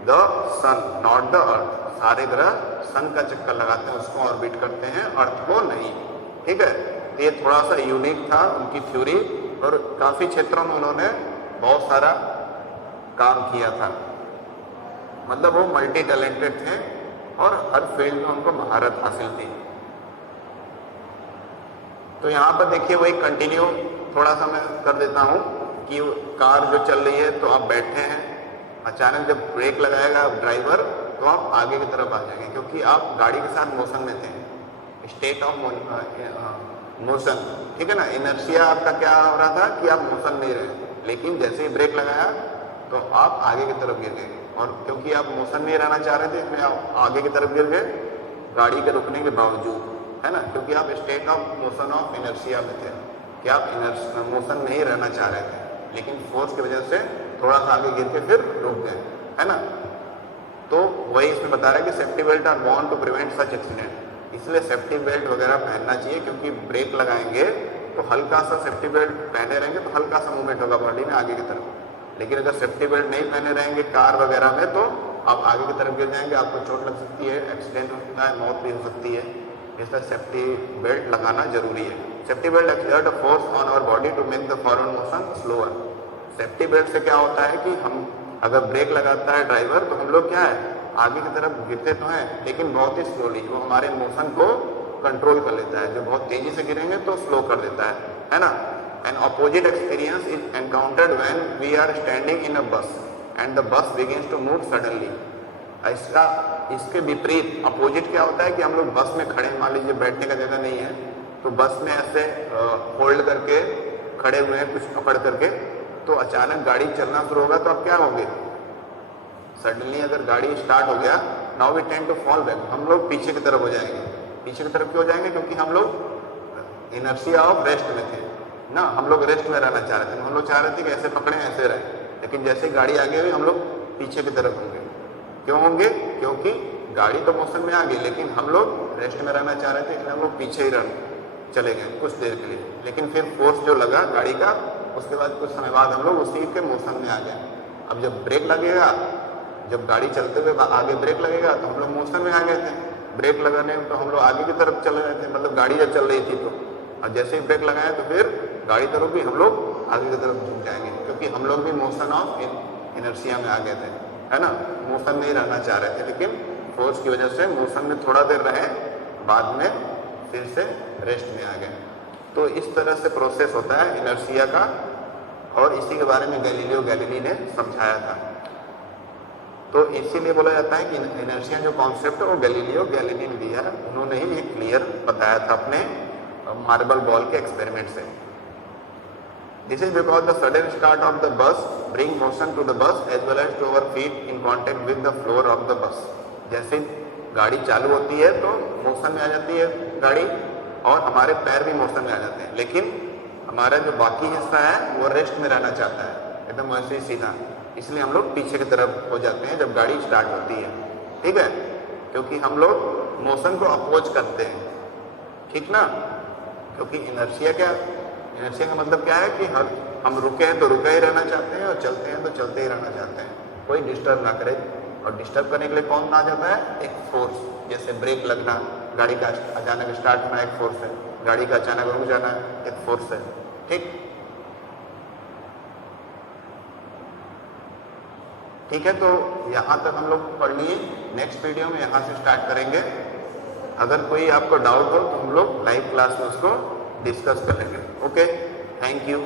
the sun not the earth. सारे ग्रह सन का चक्कर लगाते हैं, उसको ऑर्बिट करते हैं, अर्थ को नहीं, ठीक है। तो ये थोड़ा सा यूनिक था उनकी थ्योरी, और काफ़ी क्षेत्रों में उन्होंने बहुत सारा काम किया था, मतलब वो मल्टी टैलेंटेड थे और हर फील्ड में उनको महारत हासिल थी। तो यहाँ पर देखिए वही कंटिन्यू थोड़ा सा मैं कर देता हूँ कि कार जो चल रही है, तो आप बैठे हैं, अचानक जब ब्रेक लगाएगा ड्राइवर, तो आप आगे की तरफ आ जाएंगे, क्योंकि आप गाड़ी के साथ मोशन में थे, स्टेट ऑफ मोशन, ठीक है ना। इनर्शिया आपका क्या हो रहा था कि आप मोशन नहीं रहे, लेकिन जैसे ही ब्रेक लगाया तो आप आगे की तरफ गिर गए, और क्योंकि आप मोशन नहीं रहना चाह रहे थे, इसमें आप आगे की तरफ गिर गए गाड़ी के रुकने के बावजूद, है ना, क्योंकि आप state of motion of inertia में थे, कि आप मोशन नहीं रहना चाह रहे थे, लेकिन फोर्स की वजह से थोड़ा सा आगे गिर के फिर रुक गए, है ना। तो वही इसमें बता रहा है कि safety belt are worn to prevent such accident, इसलिए सेफ्टी बेल्ट वगैरह पहनना चाहिए, क्योंकि ब्रेक लगाएंगे तो हल्का सा सेफ्टी बेल्ट पहने रहेंगे तो हल्का सा मूवमेंट होगा बॉडी में आगे की तरफ, लेकिन अगर सेफ्टी बेल्ट नहीं पहने रहेंगे कार वगैरह में तो आप आगे की तरफ गिर जाएंगे, आपको चोट लग सकती है, एक्सीडेंट हो सकता है, मौत भी हो सकती है। इसलिए सेफ्टी बेल्ट लगाना जरूरी है। Safety belt exert a force on our body to make the forward motion slower. Safety belt से क्या होता है कि हम अगर ब्रेक लगाता है ड्राइवर तो हम लोग क्या है आगे की तरफ गिरते तो हैं लेकिन बहुत ही स्लोली, वो हमारे मोशन को कंट्रोल कर लेता है। जो बहुत तेजी से गिरेंगे तो स्लो कर देता है ना। An opposite experience is encountered when we are standing in a bus and the bus begins to move suddenly. ऐसा इसके विपरीत अपोजिट क्या होता है कि हम लोग बस में खड़े, मान लीजिए बैठने का जगह नहीं है तो बस में ऐसे होल्ड करके खड़े हुए हैं कुछ पकड़ करके, तो अचानक गाड़ी चलना शुरू होगा तो अब क्या होंगे, सडनली अगर गाड़ी स्टार्ट हो गया, now we tend to fall back, हम लोग पीछे की तरफ हो जाएंगे। पीछे की तरफ क्यों हो जाएंगे, क्योंकि हम लोग इनर्शिया ऑफ रेस्ट में थे ना, हम लोग रेस्ट में रहना चाह रहे थे, हम लोग चाह रहे थे कि ऐसे पकड़े ऐसे रहे, लेकिन जैसे गाड़ी आगे हुई हम लोग पीछे की तरफ होंगे। क्यों होंगे, क्योंकि गाड़ी तो मोशन में आ गई लेकिन हम लोग रेस्ट में रहना चाह रहे थे, इसलिए हम लोग पीछे ही चले गए कुछ देर के लिए। लेकिन फिर फोर्स जो लगा गाड़ी का, उसके बाद कुछ समय बाद हम लोग उसी के मोशन में आ गए। अब जब ब्रेक लगेगा, जब गाड़ी चलते हुए आगे ब्रेक लगेगा तो हम लोग मोशन में आ गए थे, ब्रेक लगाने तो हम लोग आगे की तरफ चले रहे थे, मतलब गाड़ी जब चल रही थी तो, और जैसे ही ब्रेक लगाए तो फिर गाड़ी तो रुकी, हम लोग आगे की तरफ झुक जाएंगे, क्योंकि हम लोग भी मोशन ऑफ इनर्शिया में आ गए थे, है ना, मोशन में ही रहना चाह रहे थे, लेकिन फोर्स की वजह से मोशन में थोड़ा देर रहे, बाद में फिर से रेस्ट में आ गए। तो इस तरह से प्रोसेस होता है इनर्शिया का, और इसी के बारे में गैलीलियो गैलीली ने समझाया था। तो इसीलिए बोला जाता है कि इनर्शिया जो कॉन्सेप्ट है वो गैलीलियो गैलीली ने दिया है, उन्होंने ही ये क्लियर बताया था अपने मार्बल बॉल के एक्सपेरिमेंट से। This is because the sudden start of the bus bring motion to the bus as well as to our feet in contact with the floor of the bus. जैसे गाड़ी चालू होती है तो motion में आ जाती है गाड़ी, और हमारे पैर भी मोशन में आ जाते हैं, लेकिन हमारा जो बाकी हिस्सा है वो रेस्ट में रहना चाहता है, एकदम वैसे ही सीधा, इसलिए हम लोग पीछे की तरफ हो जाते हैं जब गाड़ी स्टार्ट होती है, ठीक है, क्योंकि हम लोग मोशन को अपोज करते हैं, ठीक ना। क्योंकि इनर्शिया का मतलब क्या है कि हम रुके हैं तो रुके ही रहना चाहते हैं, और चलते हैं तो चलते ही रहना चाहते हैं, कोई डिस्टर्ब ना करे। और डिस्टर्ब करने के लिए कौन आ जाता है, एक फोर्स, जैसे ब्रेक लगना, गाड़ी का अचानक स्टार्ट होना एक फोर्स है, गाड़ी का अचानक रुक जाना एक फोर्स है, ठीक है। तो यहाँ तक हम लोग पढ़ लिए, नेक्स्ट वीडियो में यहाँ से स्टार्ट करेंगे। अगर कोई आपको डाउट हो तो हम लोग लाइव क्लास में उसको डिस्कस करेंगे। Okay, thank you.